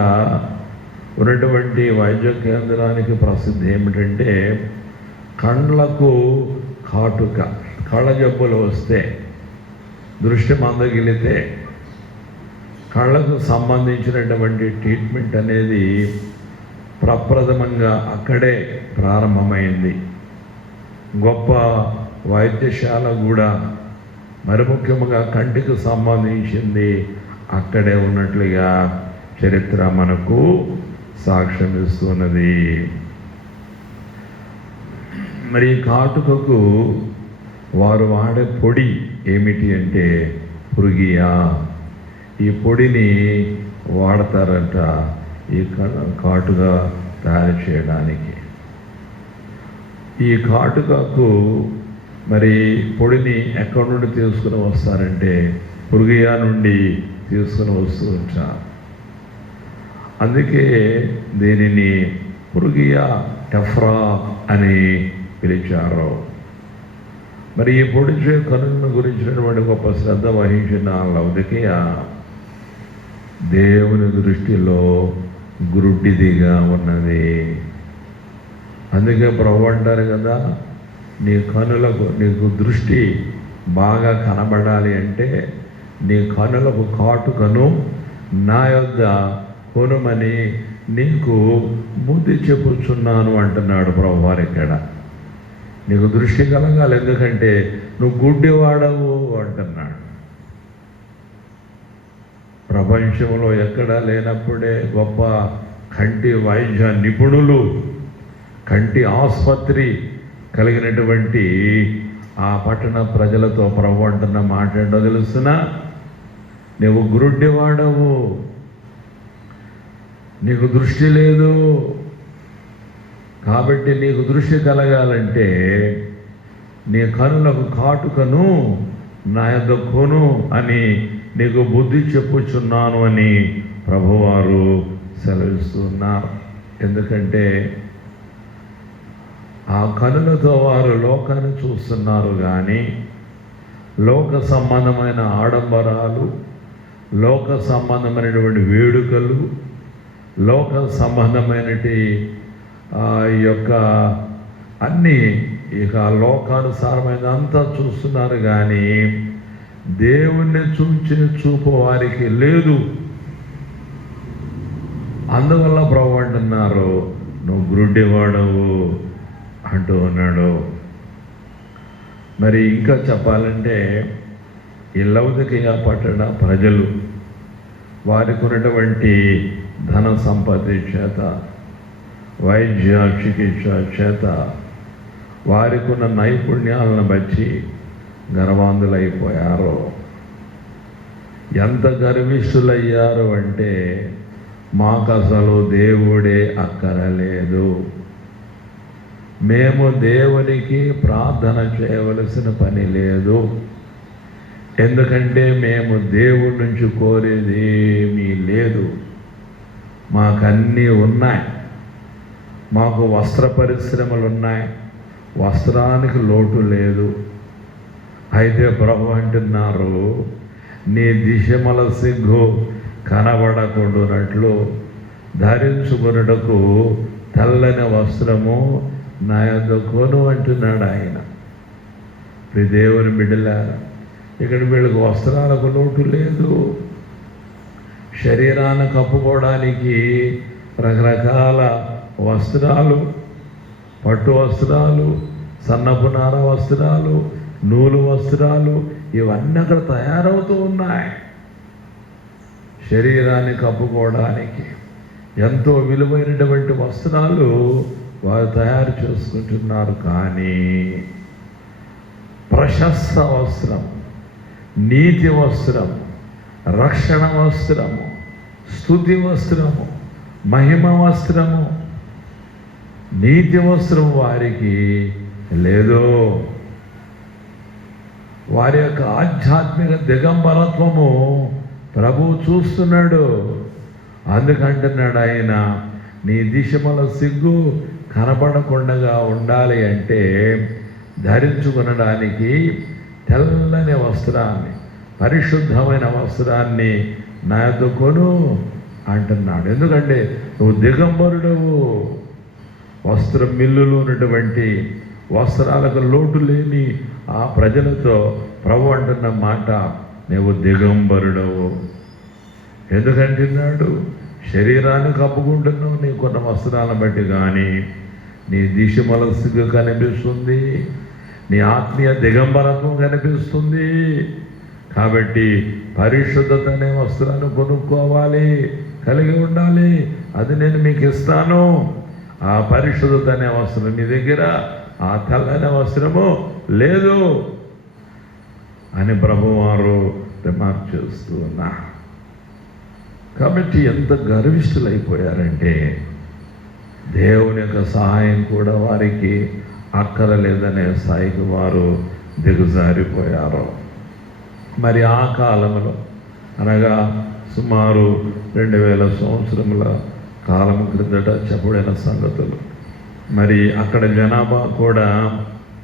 ఉన్నటువంటి వైద్య కేంద్రానికి ప్రసిద్ధి ఏమిటంటే కండ్లకు కాటుక, కళ్ళ జబ్బులు వస్తే, దృష్టి మందగిలితే కళ్ళకు సంబంధించినటువంటి ట్రీట్మెంట్ అనేది ప్రప్రథమంగా అక్కడే ప్రారంభమైంది. గొప్ప వైద్యశాల కూడా మరి ముఖ్యంగా కంటికి సంబంధించింది అక్కడే ఉన్నట్లుగా చరిత్ర మనకు సాక్ష్యం ఇస్తున్నది. మరి కాటుకకు వారు వాడే పొడి ఏమిటి అంటే పురుగియా. ఈ పొడిని వాడతారట ఈ కాటుగా తయారు చేయడానికి. ఈ కాటుకకు మరి పొడిని ఎక్కడి నుండి తీసుకుని వస్తారంటే పురుగియా నుండి తీసుకుని వస్తూ ఉంటారు. అందుకే దీనిని పురుగియా టెఫ్రా అని పిలిచారు. మరి ఈ పొడిచే కనులను గురించినటువంటి గొప్ప శ్రద్ధ వహించిన లౌదికీయ దేవుని దృష్టిలో గురుడిదిగా ఉన్నది. అందుకే ప్రభు అంటారు కదా, నీ కనులకు నీకు దృష్టి బాగా కనబడాలి అంటే నీ కనులకు కాటుకను నా యొద్ద కొనుమని నీకు బుద్ధి చెప్పుచున్నాను అంటున్నాడు ప్రభువారు. ఇక్కడ నీకు దృష్టి కలగాలి, ఎందుకంటే నువ్వు గుడ్డివాడవు అంటున్నాడు. ప్రపంచంలో ఎక్కడా లేనప్పుడే గొప్ప కంటి వైద్య నిపుణులు, కంటి ఆసుపత్రి కలిగినటువంటి ఆ పట్టణ ప్రజలతో ప్రభు అంటున్న మాట ఏంటో తెలుస్తున్నా, నువ్వు గురుడ్డివాడవు, నీకు దృష్టి లేదు, కాబట్టి నీకు దృష్టి కలగాలంటే నీ కనులకు కాటుకను నా యొద్ద కొను అని నీకు బుద్ధి చెప్పుచున్నాను అని ప్రభువారు సెలవిస్తున్నారు. ఎందుకంటే ఆ కనులతో వారు లోకాన్ని చూస్తున్నారు, కానీ లోక సంబంధమైన ఆడంబరాలు, లోక సంబంధమైనటువంటి వేడుకలు, లోక సంబంధమైనటి ఈ యొక్క అన్నీ ఇక లోకానుసారమైన అంతా చూస్తున్నారు, కానీ దేవుణ్ణి చూచిన చూపు వారికి లేదు. అందువల్ల ప్రభు అంటున్నారు, నువ్వు గురుడివాడవు అంటూ ఉన్నాడు. మరి ఇంకా చెప్పాలంటే ఈ లౌదికీయ పట్టణ ప్రజలు వారికి ఉన్నటువంటి ధన సంపత్తి చేత, వైద్య చికిత్స చేత, వారికి ఉన్న నైపుణ్యాలను బట్టి గర్వాంధులైపోయారు. ఎంత గర్విష్ఠులయ్యారు అంటే మాకు అసలు దేవుడే అక్కరలేదు, మేము దేవునికి ప్రార్థన చేయవలసిన పని లేదు, ఎందుకంటే మేము దేవుడి నుంచి కోరేది ఏమీ లేదు, మాకన్నీ ఉన్నాయి, మాకు వస్త్ర పరిశ్రమలు ఉన్నాయి, వస్త్రానికి లోటు లేదు. అయితే ప్రభు అంటున్నారు, నీ దిశమల సిగ్గు కనబడకుండానట్లు ధరించుకున్నటకు తెల్లని వస్త్రము నా యొద్ద కొను అంటున్నాడు ఆయన. దేవుని బిడ్డలారా, ఇక్కడ వీళ్ళకు వస్త్రాలకు లోటు లేదు. శరీరాన్ని కప్పుకోవడానికి రకరకాల వస్త్రాలు, పట్టు వస్త్రాలు, సన్నపు నార వస్త్రాలు, నూలు వస్త్రాలు, ఇవన్నీ అక్కడ తయారవుతూ ఉన్నాయి. శరీరాన్ని కప్పుకోవడానికి ఎంతో విలువైనటువంటి వస్త్రాలు వారు తయారు చేసుకుంటున్నారు. కానీ ప్రశస్త వస్త్రం, నీతి వస్త్రం, రక్షణ వస్త్రము, స్తుతి వస్త్రము, మహిమ వస్త్రము, నీతి వస్త్రం వారికి లేదు. వారి యొక్క ఆధ్యాత్మిక దిగంబరత్వము ప్రభువు చూస్తున్నాడు. అందుకంటున్నాడు ఆయన, నీ దిశమల సిగ్గు కనపడకుండా ఉండాలి అంటే ధరించుకొనడానికి తెల్లని వస్త్రాన్ని, పరిశుద్ధమైన వస్త్రాన్ని నా యొద్ద కొను అంటున్నాడు. ఎందుకంటే నువ్వు దిగంబరుడవు. వస్త్రం మిల్లులో ఉన్నటువంటి వస్త్రాలకు లోటు లేని ఆ ప్రజలతో ప్రభు అంటున్న మాట, నువ్వు దిగంబరుడవు. ఎందుకంటున్నాడు? శరీరాన్ని కప్పుకుంటున్నావు నీకున్న వస్త్రాలను బట్టి, కానీ నీ దిశమలస్సుగా కనిపిస్తుంది, నీ ఆత్మీయ దిగంబరత్వం కనిపిస్తుంది. కాబట్టి పరిశుద్ధత అనే వస్త్రాన్ని కొనుక్కోవాలి, కలిగి ఉండాలి. అది నేను మీకు ఇస్తాను. ఆ పరిశుద్ధత అనే వస్త్రం మీ దగ్గర, ఆ తెల్లని వస్త్రము లేదు అని ప్రభువారు రిమార్క్ చేస్తూ ఉన్నా. కాబట్టి ఎంత గర్విష్ఠులైపోయారంటే దేవుని యొక్క సహాయం కూడా వారికి అక్కరలేదనే స్థాయికి వారు దిగజారిపోయారు. మరి ఆ కాలంలో, అనగా సుమారు 2000 సంవత్సరముల కాలం క్రిందట చెప్పబడిన సంగతులు. మరి అక్కడ జనాభా కూడా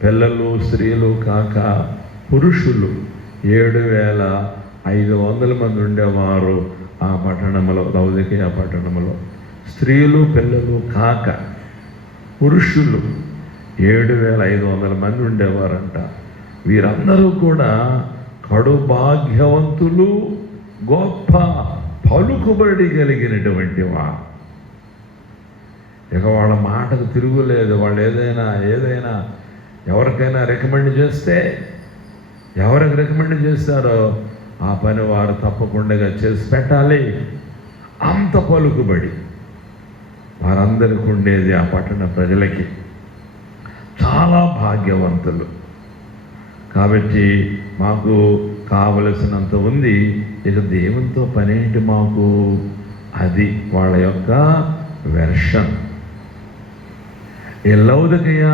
పిల్లలు స్త్రీలు కాక పురుషులు 7500 మంది ఉండేవారు ఆ పట్టణంలో, లౌదికీయ పట్టణంలో. స్త్రీలు పిల్లలు కాక పురుషులు 7500 మంది ఉండేవారంట. వీరందరూ కూడా కడు భాగ్యవంతులు, గొప్ప పలుకుబడి కలిగినటువంటి వారు. ఇక వాళ్ళ మాటకు తిరుగులేదు. వాళ్ళు ఏదైనా ఎవరికైనా రికమెండ్ చేస్తే, ఎవరికి రికమెండ్ చేస్తారో ఆ పని వారు తప్పకుండా చేసి పెట్టాలి. అంత పలుకుబడి వారందరికీ ఉండేది. ఆ పట్టణ ప్రజలకి చాలా భాగ్యవంతులు. కాబట్టి మాకు కావలసినంత ఉంది, ఇక దేవునితో పనేంటి మాకు, అది వాళ్ళ యొక్క వెర్షన్. ఈ లౌదికీయ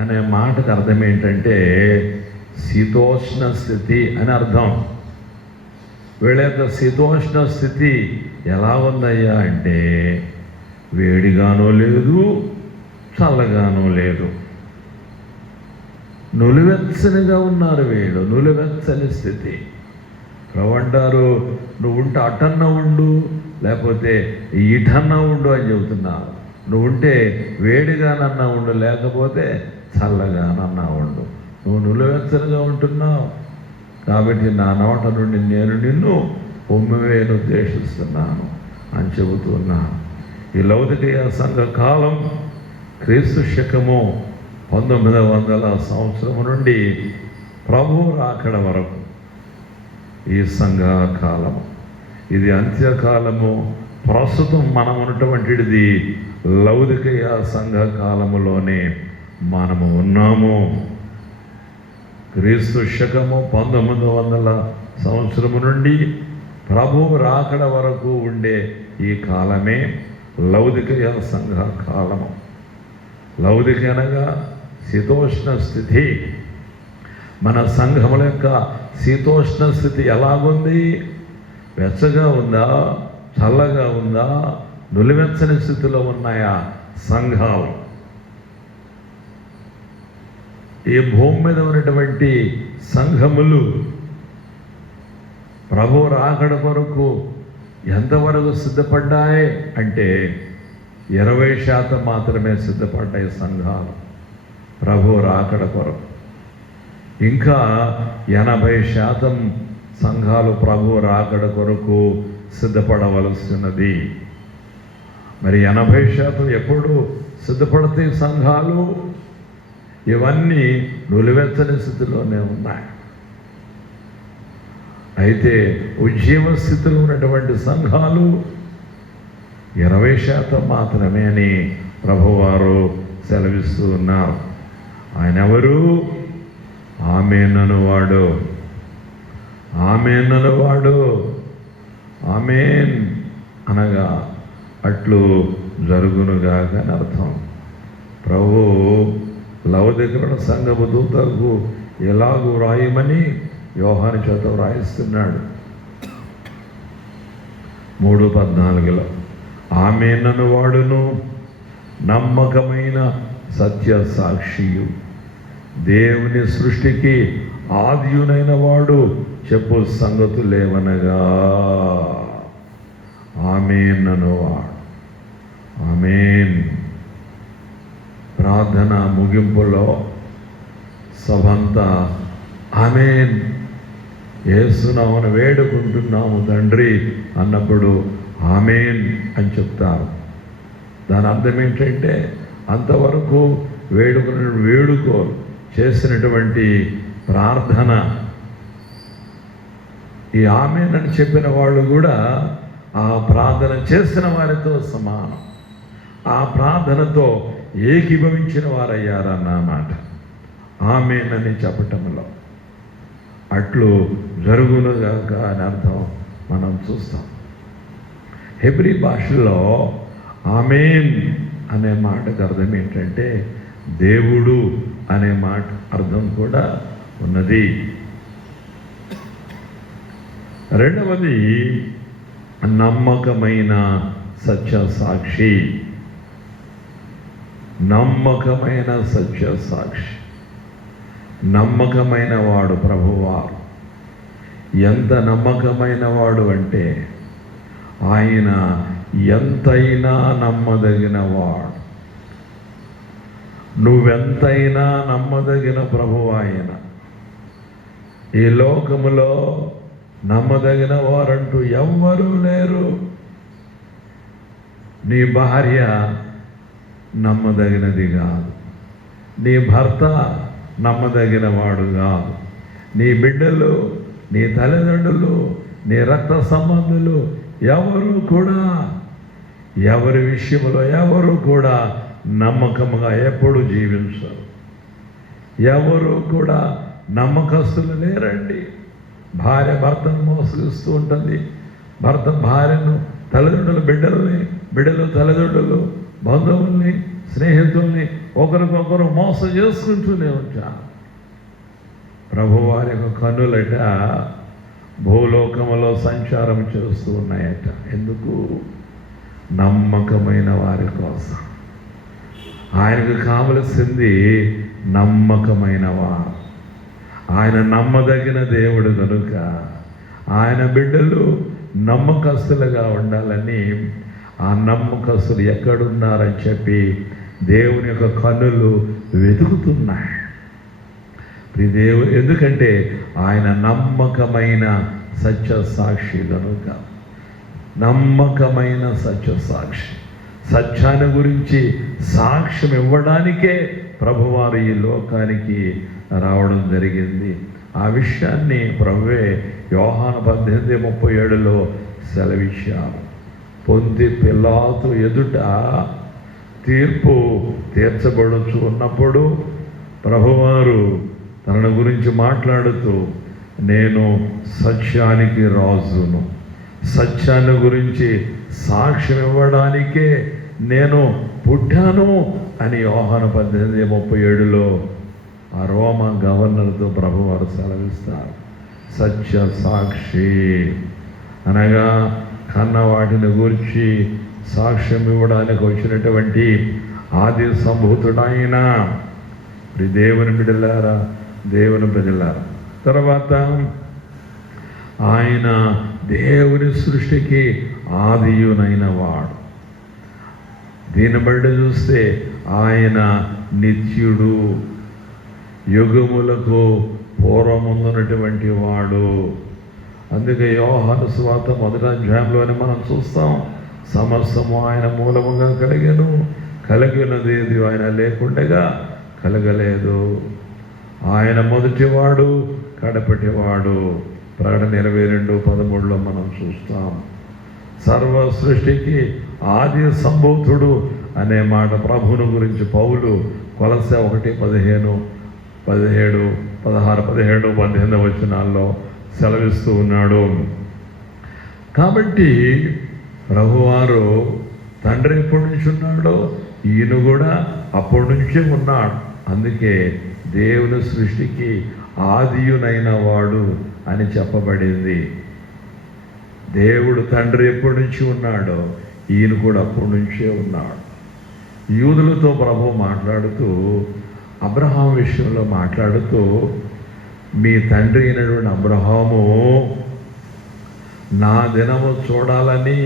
అనే మాటకు అర్థం ఏంటంటే శీతోష్ణ స్థితి అని అర్థం. వీళ్ళ యొక్క శీతోష్ణ స్థితి ఎలా ఉందయ్యా అంటే వేడిగానో లేదు, చల్లగానో లేదు, నులివెచ్చనిగా ఉన్నారు వీళ్ళు. నులివెచ్చని స్థితి. ప్రభు అంటారు, నువ్వు ఉంటే అటన్నా ఉండు, లేకపోతే ఇటన్నా ఉండు అని చెబుతున్నారు. నువ్వు ఉంటే వేడిగానన్నా ఉండు, లేకపోతే చల్లగానన్నా ఉండు. నువ్వు నులివెచ్చనిగా ఉంటున్నావు, కాబట్టి నా నోట నుండి నేను నిన్ను పొమ్మివేను ఉద్దేశిస్తున్నాను అని చెబుతున్నాను. ఈ లౌదికీయ సంఘ కాలం క్రీస్తు శకము 1900 సంవత్సరం నుండి ప్రభు రాకడ వరకు ఈ సంఘ కాలము. ఇది అంత్యకాలము. ప్రస్తుతం మనం ఉన్నటువంటిది లౌదికీయ సంఘ కాలములోనే మనము ఉన్నాము. క్రీస్తు శకము 1900 సంవత్సరము నుండి ప్రభు రాకడ వరకు ఉండే ఈ కాలమే లౌదికీయ సంఘ కాలము. లౌదికీయ అనగా శీతోష్ణ స్థితి. మన సంఘముల యొక్క శీతోష్ణ స్థితి ఎలాగుంది? వెచ్చగా ఉందా, చల్లగా ఉందా, నులివెచ్చని స్థితిలో ఉన్నాయా సంఘాలు? ఈ భూమి మీద ఉన్నటువంటి సంఘములు ప్రభు రాకడ కొరకు ఎంతవరకు సిద్ధపడ్డాయి అంటే 20% మాత్రమే సిద్ధపడ్డాయి సంఘాలు ప్రభు రాకడ కొరకు. ఇంకా 80% సంఘాలు ప్రభు రాకడ కొరకు సిద్ధపడవలసినది. మరి 80% ఎప్పుడు సిద్ధపడితే సంఘాలు? ఇవన్నీ నులివెచ్చని స్థితిలోనే ఉన్నాయి. అయితే ఉజ్జీవ స్థితిలో ఉన్నటువంటి సంఘాలు 20% మాత్రమే అని ప్రభువారు సెలవిస్తూ ఉన్నారు. ఆయన ఎవరు? ఆమేననువాడు. ఆమేననువాడు. ఆమేన్ అనగా అట్లు జరుగునుగాక అని అర్థం. ప్రభు లౌదికీయ సంఘపు దూతలకు ఎలాగూ వ్రాయమని యోహాను చేత వ్రాయిస్తున్నాడు 3:14. ఆమేనను వాడును నమ్మకమైన సత్య సాక్షియు దేవుని సృష్టికి ఆదియునైన వాడు చెప్పు సంగతులేవనగా ఆమేన్ అనువాడు. ఆమేన్. ప్రార్థన ముగింపులో సభంతా ఆమేన్, యేసునామమున వేడుకుంటున్నాము తండ్రి అన్నప్పుడు ఆమేన్ అని చెప్తారు. దాని అర్థం ఏంటంటే అంతవరకు వేడుకో చేసినటువంటి ప్రార్థన ఈ ఆమేన్ అని చెప్పిన వాళ్ళు కూడా ఆ ప్రార్థన చేసిన వారితో సమానం, ఆ ప్రార్థనతో ఏకీభవించిన వారయ్యారన్నమాట ఆమేన్ అని చెప్పటంలో. అట్లు జరుగునుగాక అని అర్థం మనం చూస్తాం. హెబ్రీ భాషలో ఆమేన్ అనే మాటకు అర్థం ఏంటంటే దేవుడు అనే మాట అర్థం కూడా ఉన్నది. రెండవది నమ్మకమైన సత్య సాక్షి. నమ్మకమైన సత్య సాక్షి. నమ్మకమైన వాడు ప్రభువారు. ఎంత నమ్మకమైన వాడు అంటే ఆయన ఎంతైనా నమ్మదగిన వాడు. నువ్వెంతైనా నమ్మదగిన ప్రభువు ఆయన. ఈ లోకములో నమ్మదగిన వారంటూ ఎవ్వరూ లేరు. నీ భార్య నమ్మదగినది కాదు, నీ భర్త నమ్మదగిన వాడు కాదు, నీ బిడ్డలు, నీ తల్లిదండ్రులు, నీ రక్త సంబంధులు ఎవరు కూడా ఎవరి విషయంలో ఎవరు కూడా నమ్మకముగా ఎప్పుడు జీవించరు. ఎవరు కూడా నమ్మకస్తులు లేరండి. భార్య భర్తను మోసగిస్తూ ఉంటుంది, భర్త భార్యను, తల్లిదండ్రులు బిడ్డల్ని, బిడ్డలు తల్లిదండ్రులు, బంధువుల్ని, స్నేహితుల్ని ఒకరికొకరు మోసం చేసుకుంటూనే ఉంటారు. ప్రభువారి యొక్క కన్నులట భూలోకములో సంచారం చేస్తూ ఉన్నాయట. ఎందుకు? నమ్మకమైన వారి కోసం. ఆయనకు కావలసింది నమ్మకమైన వారు. ఆయన నమ్మదగిన దేవుడు కనుక ఆయన బిడ్డలు నమ్మకస్తులుగా ఉండాలని, ఆ నమ్మకస్తులు ఎక్కడున్నారని చెప్పి దేవుని యొక్క కన్నులు వెతుకుతున్నాయి. దేవుడు ఎందుకంటే ఆయన నమ్మకమైన సత్య సాక్షి కనుక. నమ్మకమైన సత్య సాక్షి. సత్యాన్ని గురించి సాక్ష్యం ఇవ్వడానికే ప్రభువారు ఈ లోకానికి రావడం జరిగింది. ఆ విషయాన్ని ప్రభువే యోహాను 18:37 సెలవిచ్చారు. పొంది పిలాతు ఎదుట తీర్పు తీర్చబడుచు ఉన్నప్పుడు ప్రభువారు తన గురించి మాట్లాడుతూ, నేను సత్యానికి రాజును, సత్యాన్ని గురించి సాక్ష్యం ఇవ్వడానికే నేను పుట్టాను అని యోహాను 18:37 ఆ రోమా గవర్నర్తో ప్రభువారు సెలవిస్తారు. సత్య సాక్షి అనగా కన్న వాటిని గురించి సాక్ష్యం ఇవ్వడానికి వచ్చినటువంటి ఆది సంభూతుడైన దేవుని బిడ్డలారా, దేవుని ప్రజలారా. తర్వాత ఆయన దేవుని సృష్టికి ఆదియునైన వాడు. దీన్ని బట్టి చూస్తే ఆయన నిత్యుడు, యుగములకు పూర్వముందున్నటువంటి వాడు. అందుకే యోహాను సువార్త 1వ అధ్యాయంలోనే మనం చూస్తాం, సమస్తము ఆయన మూలముగా కలిగెను, కలిగినది ఆయన లేకుండగా కలగలేదు. ఆయన మొదటివాడు, కడపటివాడు. ప్రకటన 22:13 మనం చూస్తాం. సర్వ సృష్టికి ఆది సంభూతుడు అనే మాట ప్రభువును గురించి పౌలు కొలస్సే 1:15, 17, 16, 17, 18 వచనాల్లో సెలవిస్తూ ఉన్నాడు. కాబట్టి ప్రభువారు తండ్రి ఎప్పటి నుంచి ఉన్నాడో ఈయన కూడా అప్పటి నుంచే ఉన్నాడు. అందుకే దేవుని సృష్టికి ఆదియునైన వాడు అని చెప్పబడింది. దేవుడు తండ్రి ఎప్పటి నుంచి ఉన్నాడో ఈయన కూడా అప్పటి నుంచే ఉన్నాడు. యూదులతో ప్రభు మాట్లాడుతూ అబ్రహాం విషయంలో మాట్లాడుతూ, మీ తండ్రి అయినటువంటి అబ్రహాము నా దినము చూడాలని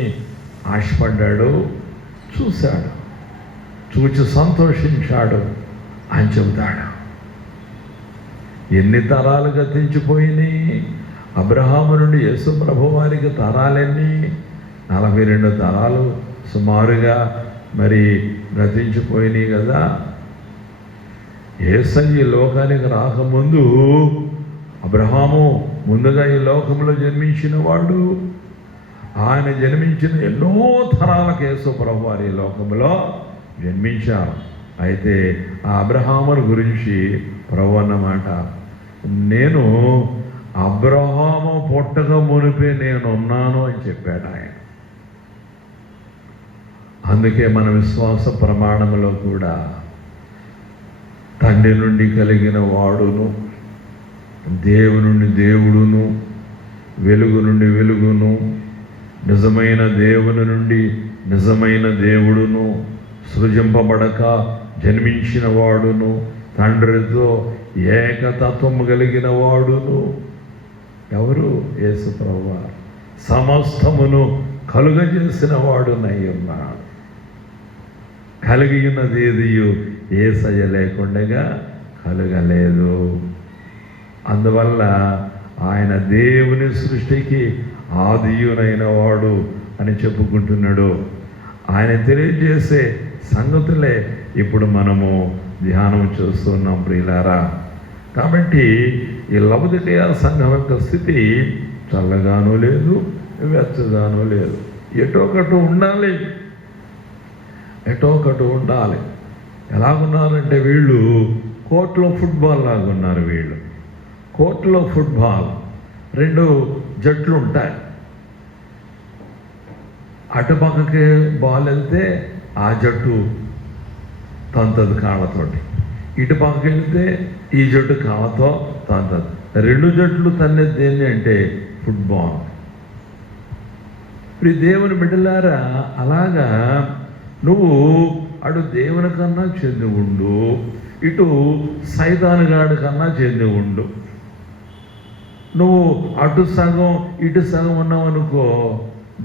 ఆశపడ్డాడు, చూశాడు, చూచి సంతోషించాడు అని చెబుతాడు. ఎన్ని తరాలు గతించిపోయినాయి? అబ్రహాము నుండి యేసు ప్రభు వారికి తరాలన్నీ 42 తరాలు సుమారుగా మరి గతించిపోయినాయి కదా. యేసయ్య ఈ లోకానికి రాకముందు అబ్రహాము ముందుగా ఈ లోకంలో జన్మించిన వాడు. ఆయన జన్మించిన ఎన్నో తరాలకు యేసు ప్రభు వారి ఈ లోకంలో జన్మించారు. అయితే ఆ అబ్రహాముని గురించి ప్రభు అన్నమాట, నేను అబ్రహాము పుట్టక మునిపే నేనున్నాను అని చెప్పాడు ఆయన. అందుకే మన విశ్వాస ప్రమాణంలో కూడా తండ్రి నుండి కలిగిన వాడును, దేవుని నుండి దేవుడును, వెలుగు నుండి వెలుగును, నిజమైన దేవుని నుండి నిజమైన దేవుడును, సృజింపబడక జన్మించిన వాడును, తండ్రితో ఏకతత్వము కలిగిన వాడును ఎవరు? యేసు ప్రభువారు. సమస్తమును కలుగజేసిన వాడునై ఉన్నాడు. కలిగి ఉన్నది ఏదియు యేసయ్య లేకుండా కలగలేదు. అందువల్ల ఆయన దేవుని సృష్టికి ఆదియునైన వాడు అని చెప్పుకుంటున్నాడు. ఆయన తెలియజేసే సంగతులే ఇప్పుడు మనము ధ్యానం చేస్తున్నాం ప్రియులారా. కాబట్టి ఈ లవొదికయ సంఘం యొక్క స్థితి చల్లగానూ లేదు, వెచ్చగానూ లేదు. ఎటో ఒకటి ఉండాలి, ఎటో ఒకటి ఉండాలి. ఎలాగున్నారంటే వీళ్ళు కోర్టులో ఫుట్బాల్ లాగున్నారు. వీళ్ళు కోర్టులో ఫుట్బాల్ 2 జట్లు ఉంటాయి. అటుపక్కకి బాల్ వెళ్తే ఆ జట్టు తంతది కాళ్ళతోటి, ఇటు పక్కకి వెళ్తే ఈ జట్టు కాళ్ళతో తంతది. 2 జట్లు తన్నేది దేన్ని అంటే ఫుట్బాల్. ఇప్పుడు దేవుని బిడ్డలారా, అలాగా నువ్వు అటు దేవుని కన్నా చెంది ఉండు, ఇటు సైతానుగాడి కన్నా చెంది ఉండు. నువ్వు అటు సగం ఇటు సగం ఉన్నావు అనుకో,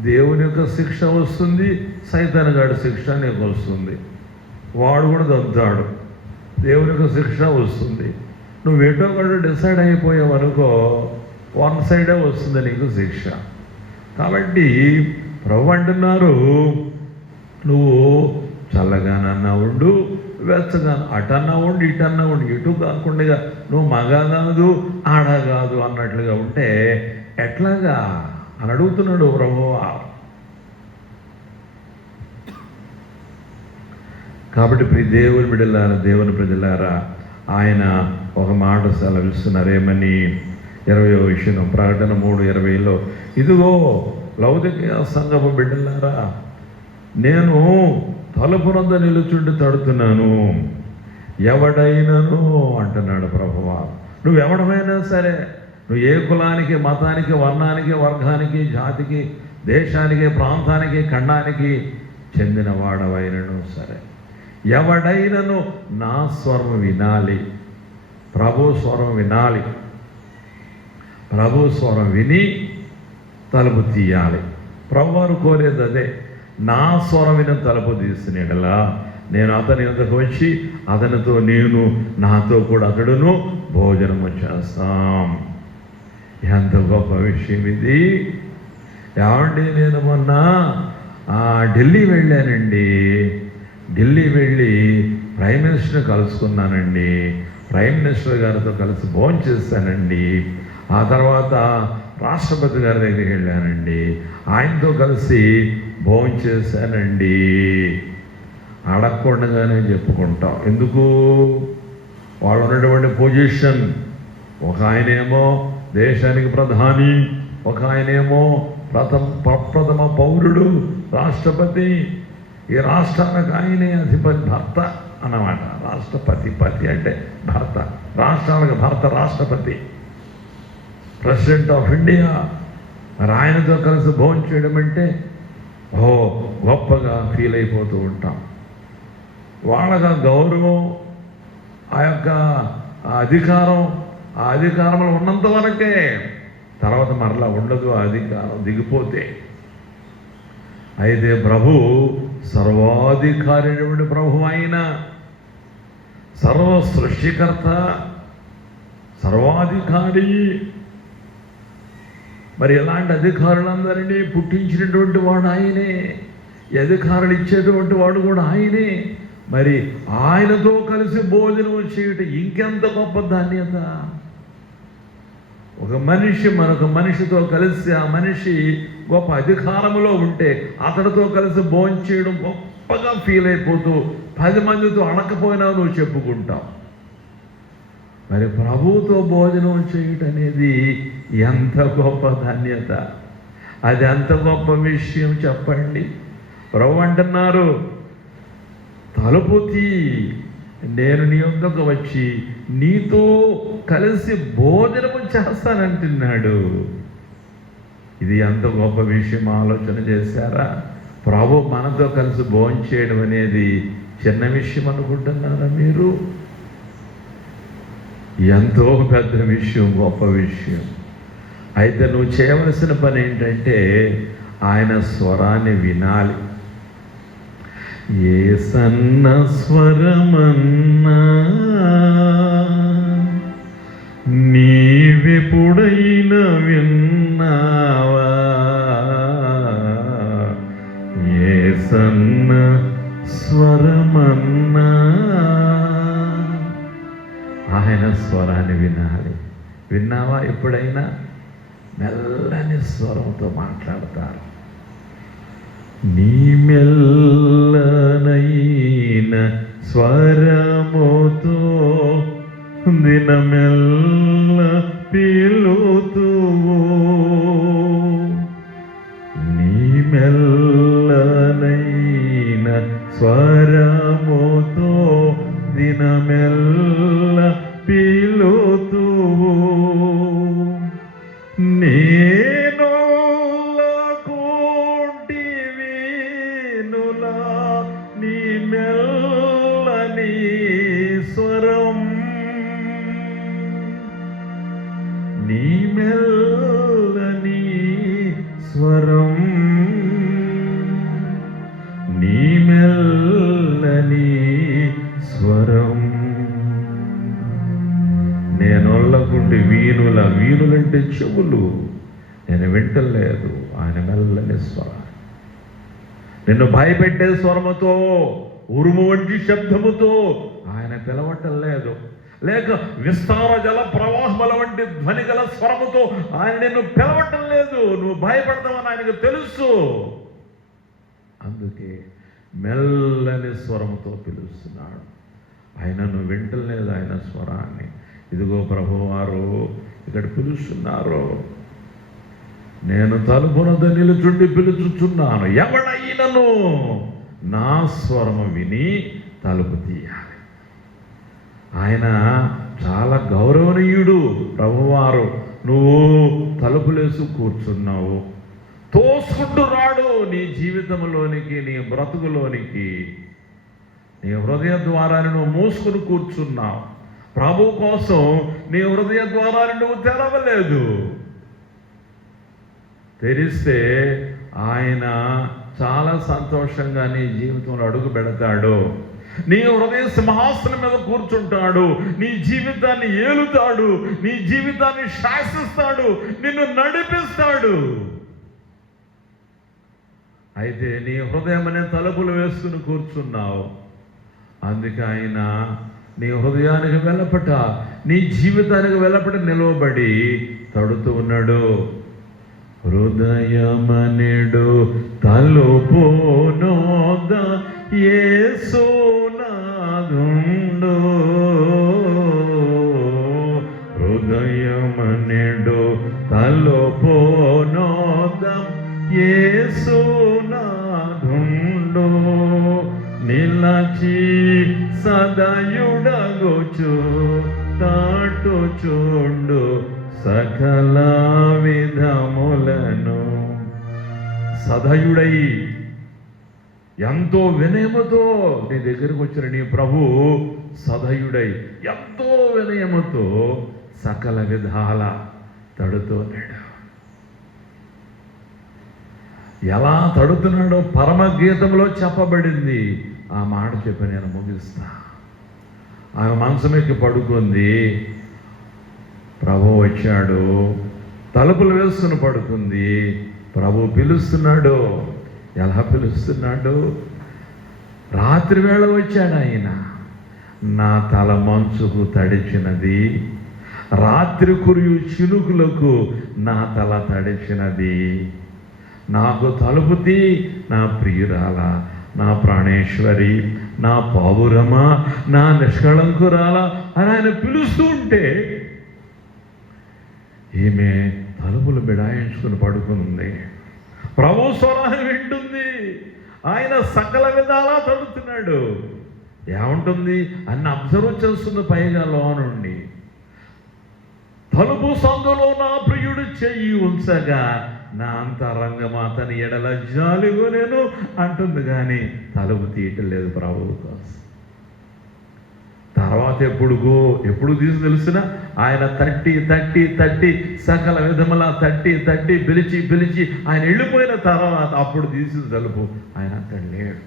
దేవుని యొక్క శిక్ష వస్తుంది, సైతానుగాడి శిక్ష నీకు వస్తుంది. వాడు కూడా దంతాడు, దేవుని యొక్క శిక్ష వస్తుంది. నువ్వు ఎటో కూడా డిసైడ్ అయిపోయావు అనుకో, 1 సైడే వస్తుంది నీకు శిక్ష. కాబట్టి ప్రభు అంటున్నారు, నువ్వు చల్లగానన్నా ఉండు, వెచ్చగా అటన్నా ఉండు, ఇటన్నా ఉండు. ఎటు కాకుండా నువ్వు మగ కాదు ఆడ కాదు అన్నట్లుగా ఉంటే ఎట్లాగా అని అడుగుతున్నాడు ప్రభువా. కాబట్టి దేవుని బిడ్డలారా, దేవుని ప్రజలారా, ఆయన ఒక మాట సెలవిస్తున్నారేమని 20వ విషయం ప్రకటన 3:20లో, ఇదిగో లవొదికయ సంఘపు బిడ్డలారా, నేను తలుపునందు నిలుచుండి తడుతున్నాను, ఎవడైనను అంటున్నాడు ప్రభువా. నువ్వు ఎవడమైనా సరే, నువ్వు ఏ కులానికి, మతానికి, వర్ణానికి, వర్గానికి, జాతికి, దేశానికి, ప్రాంతానికి, ఖండానికి చెందిన వాడవైనను సరే, ఎవడైనను నా స్వరం వినాలి, ప్రభు స్వరం వినాలి, ప్రభు స్వరం విని తలుపు తీయాలి. ప్రభువారు కోరేది అదే. నా స్వరం విని తలుపు తీసినలా నేను అతని వద్దకు వచ్చి అతనితో నేను, నాతో కూడా అతడును భోజనము చేస్తాం. ఎంత గొప్ప విషయం ఇది. ఏమండి, నేను మొన్న ఢిల్లీ వెళ్ళానండి. ఢిల్లీ వెళ్ళి ప్రైమ్ మినిస్టర్ని కలుసుకున్నానండి. ప్రైమ్ మినిస్టర్ గారితో కలిసి భోజనం చేశానండి. ఆ తర్వాత రాష్ట్రపతి గారి దగ్గరికి వెళ్ళానండి. ఆయనతో కలిసి భోజనం చేశానండి. అడగకుండానే చెప్పుకుంటాం. ఎందుకు? వాళ్ళు ఉన్నటువంటి పొజిషన్, ఒక ఆయనేమో దేశానికి ప్రధాని, ఒక ఆయనేమో ప్రథమ పౌరుడు, రాష్ట్రపతి. ఈ రాష్ట్రానికి ఆయనే అధిపతి, భర్త అన్నమాట. పతి అంటే భర్త, రాష్ట్రాలకు భర్త రాష్ట్రపతి, ప్రెసిడెంట్ ఆఫ్ ఇండియా. మరి ఆయనతో కలిసి భోజనం చేయడం అంటే గొప్పగా ఫీల్ అయిపోతూ ఉంటాం. వాళ్ళగా గౌరవం, ఆ యొక్క అధికారంలో ఉన్నంత వరకే, తర్వాత మరలా ఉండదు ఆ అధికారం దిగిపోతే. అయితే ప్రభు సర్వాధికారి ప్రభు, ఆయన సర్వ సృష్టికర్త, సర్వాధికారి. మరి ఎలాంటి అధికారులందరినీ పుట్టించినటువంటి వాడు ఆయనే, ఈ అధికారులు ఇచ్చేటువంటి వాడు కూడా ఆయనే. మరి ఆయనతో కలిసి భోజనం చేయటం ఇంకెంత గొప్ప ధాన్యత. ఒక మనిషి మరొక మనిషితో కలిసి ఆ మనిషి గొప్ప అధికారంలో ఉంటే అతడితో కలిసి భోజనం చేయడం గొప్పగా ఫీల్ అయిపోతూ 10 మందితో అడకపోయినా నువ్వు చెప్పుకుంటావు. మరి ప్రభువుతో భోజనం చేయటం అనేది ఎంత గొప్ప ధన్యత, అది ఎంత గొప్ప విషయం చెప్పండి. ప్రభు అంటున్నారు, తలుపు తీ, నేను నీ వద్దకు వచ్చి నీతో కలిసి భోజనము చేస్తానంటున్నాడు. ఇది ఎంత గొప్ప విషయం ఆలోచన చేశారా? ప్రభు మనతో కలిసి భోజనం చేయడం అనేది చిన్న విషయం అనుకుంటున్నారా మీరు? ఎంతో పెద్ద విషయం, గొప్ప విషయం. అయితే నువ్వు చేయవలసిన పని ఏంటంటే ఆయన స్వరాన్ని వినాలి. ఏ సన్న స్వరమన్నా నీవెప్పుడైనా విన్నావా? ఏ సన్న స్వరమన్నా ఆయన స్వరాన్ని వినాలి. విన్నావా? ఎప్పుడైనా మెల్లని స్వరంతో మాట్లాడతారు. నీ మెల్లనైన స్వరముతో దినమెల్ల పిలుతువో, నీ మెల్లనైన స్వరముతో దినమెల్ల పిలుతువో, నీ మెల్లని స్వరం, నీ మెల్లని స్వరం, నీ మెల్లని స్వరం. నేనొల్లకుండి వీణులంటే చెవులు, నేను వింటలేదు. ఆయన మెల్లని స్వరం, నిన్ను భయపెట్టే స్వరముతో, ఉరుము వంటి శబ్దముతో ఆయన పిలవటం లేదు. లేక విస్తార జల ప్రవాహముల వంటి ధ్వని గల స్వరముతో ఆయన నిన్ను పిలవటం లేదు. నువ్వు భయపడతావని ఆయనకు తెలుసు. అందుకే మెల్లని స్వరముతో పిలుస్తున్నాడు. ఆయన నువ్వు వింటలేదు ఆయన స్వరాన్ని. ఇదిగో ప్రభువారు ఇక్కడ పిలుస్తున్నారు. నేను తలుపునొద్ద నిలుచుండి పిలుచుచున్నాను, ఎవడైనను నా స్వరము విని తలుపు తీయాలి. ఆయన చాలా గౌరవనీయుడు ప్రభువారు. నువ్వు తలుపులేసు కూర్చున్నావు, తోసుకుంటూ రాడు నీ జీవితంలోనికి, నీ బ్రతుకులోనికి. నీ హృదయ ద్వారాన్ని నువ్వు మూసుకుని కూర్చున్నావు. ప్రభు కోసం నీ హృదయ ద్వారాన్ని నువ్వు తెరవలేదు. తెరిస్తే ఆయన చాలా సంతోషంగా నీ జీవితంలో అడుగు పెడతాడు. నీ హృదయ సింహాసనం మీద కూర్చుంటాడు, నీ జీవితాన్ని ఏలుతాడు, నీ జీవితాన్ని శాసిస్తాడు, నిన్ను నడిపిస్తాడు. అయితే నీ హృదయం అనే తలుపులు వేసుకుని కూర్చున్నావు. అందుకే ఆయన నీ హృదయానికి వెళ్ళపట, నీ జీవితానికి వెళ్ళపట నిలవబడి తడుతూ ఉన్నాడు. హృదయమనెడు తలుపునొద్ద యేసునాథుండు, హృదయమనెడు తలుపునొద్ద యేసునాథుండు, నిలచి సదయుడగుచు తాటుచుండు సకల విధములను. సదయుడై ఎంతో వినయముతో నీ దగ్గరకు వచ్చిన నీ ప్రభు సదయుడై ఎంతో వినయముతో సకల విధాల తడుతున్నాడు. ఎలా తడుతున్నాడో పరమగీతంలో చెప్పబడింది. ఆ మాట చెప్పి నేను ముగిస్తా. ఆమె మంచం ఎక్కి పడుకుంది. ప్రభు వచ్చాడు, తలుపులు వేసుకుని పడుకుంది. ప్రభు పిలుస్తున్నాడు. ఎలా పిలుస్తున్నాడు? రాత్రి వేళ వచ్చాడు ఆయన. నా తల మంచుకు తడిచినది, రాత్రి కురియు చినుకులకు నా తల తడిచినది. నాకు తలుపు తీ నా ప్రియురాల, నా ప్రాణేశ్వరి, నా పావురమా, నా నిష్కళంకురాల అని ఆయన పిలుస్తూ ఉంటే ఈమె తలుపులు బిడాయించుకుని పడుకుని ప్రభు స్వరాన్ని వింటుంది. ఆయన సకల విధాలా తడుతున్నాడు. ఏముంటుంది అన్ని అబ్జర్వ్ చేస్తుంది. పైగా లోనుండి తలుపు సందులో నా ప్రియుడు చెయ్యి ఉంచగా నా అంతరంగం అతని ఎడల జాలిగో నేను అంటుంది, కానీ తలుపు తీయటలేదు ప్రభువు కోసం. తర్వాత ఎప్పుడు తెలిసిన ఆయన తట్టి సకల విధములా తట్టి పిలిచి ఆయన వెళ్ళిపోయిన తర్వాత అప్పుడు తీసిన తలుపు. ఆయన అక్కడ లేడు.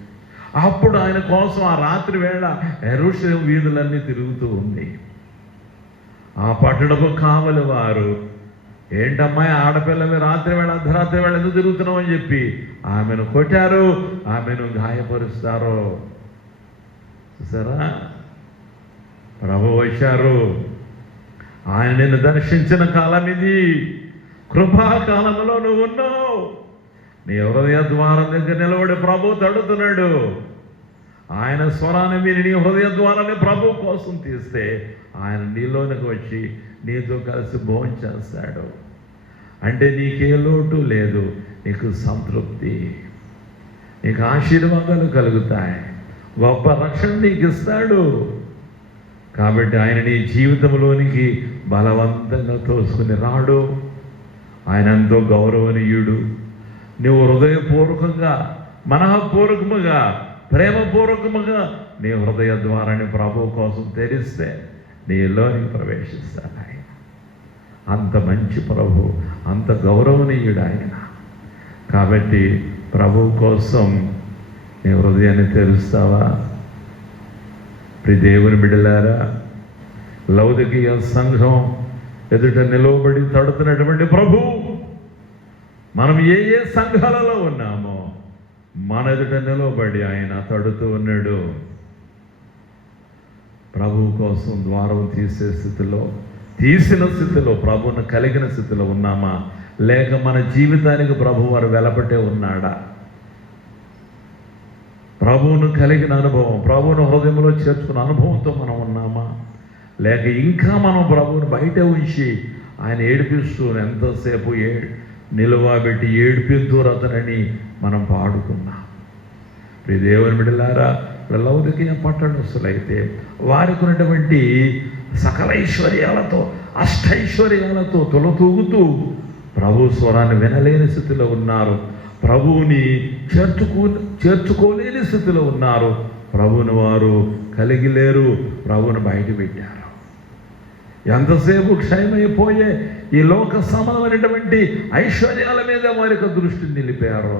అప్పుడు ఆయన కోసం ఆ రాత్రి వేళ యెరూషలేము వీధులన్నీ తిరుగుతూ ఉంది. ఆ పట్టణపు కావలి వారు, ఏంటమ్మాయి ఆడపిల్లవి రాత్రి వేళ అర్ధరాత్రి వేళ ఎందుకు తిరుగుతున్నావు అని చెప్పి ఆమెను కొట్టారు, ఆమెను గాయపరుస్తారు. చూసారా? ప్రభు వచ్చారు. ఆయన నిన్ను దర్శించిన కాలం ఇది. కృపాకాలంలో నువ్వు ఉన్నావు. నీ హృదయ ద్వారం దగ్గర నిలబడి ప్రభు తడుతున్నాడు. ఆయన స్వరాన్ని విని నీ హృదయ ద్వారాన్ని ప్రభు కోసం తీస్తే ఆయన నీలోనికి వచ్చి నీతో కలిసి భోజనం చేస్తాడు. అంటే నీకే లోటు లేదు, నీకు సంతృప్తి, నీకు ఆశీర్వాదాలు కలుగుతాయి, గొప్ప రక్షణ నీకు ఇస్తాడు. కాబట్టి ఆయన నీ జీవితంలోనికి బలవంతంగా తోసుకుని రాడు. ఆయన ఎంతో గౌరవనీయుడు. నువ్వు హృదయపూర్వకంగా, మనఃపూర్వకముగా, ప్రేమపూర్వకముగా నీ హృదయ ద్వారాన్ని ప్రభు కోసం తెరిస్తే నీలోనికి ప్రవేశిస్తాడు ఆయన. అంత మంచి ప్రభు, అంత గౌరవనీయుడు ఆయన. కాబట్టి ప్రభు కోసం నీ హృదయాన్ని తెరుస్తావా? దేవుని బిడ్డలారా, లౌదికీయ సంఘం ఎదుట నిలవబడి తడుతున్నటువంటి ప్రభు, మనం ఏ సంఘాలలో ఉన్నామో మన ఎదుట నిలవబడి ఆయన తడుతూ ఉన్నాడు. ప్రభు కోసం ద్వారం తీసిన స్థితిలో ప్రభువును కలిగిన స్థితిలో ఉన్నామా, లేక మన జీవితానికి ప్రభు వారు వెలపట్టే ఉన్నాడా? ప్రభువును కలిగిన అనుభవం, ప్రభువును హృదయంలో చేర్చుకున్న అనుభవంతో మనం ఉన్నామా, లేక ఇంకా మనం ప్రభువును బయట ఉంచి ఆయన ఏడిపిస్తూ ఎంతసేపు నిలువబెట్టి ఏడిపిస్తూ రతనని మనం పాడుకున్నాం. దేవుని బిడ్డలారా, లౌదికీయ పట్టణస్తులైతే వారికి ఉన్నటువంటి సకల ఐశ్వర్యాలతో, అష్టైశ్వర్యాలతో తొలతూగుతూ ప్రభు స్వరాన్ని వినలేని స్థితిలో ఉన్నారు. ప్రభువుని చేర్చుకోలేని స్థితిలో ఉన్నారు. ప్రభువుని వారు కలిగి లేరు, ప్రభువుని బయట పెట్టారు. ఎంతసేపు క్షయమైపోయే ఈ లోక సంబంధమైనటువంటి ఐశ్వర్యాల మీద వారికి దృష్టి నిలిపారు.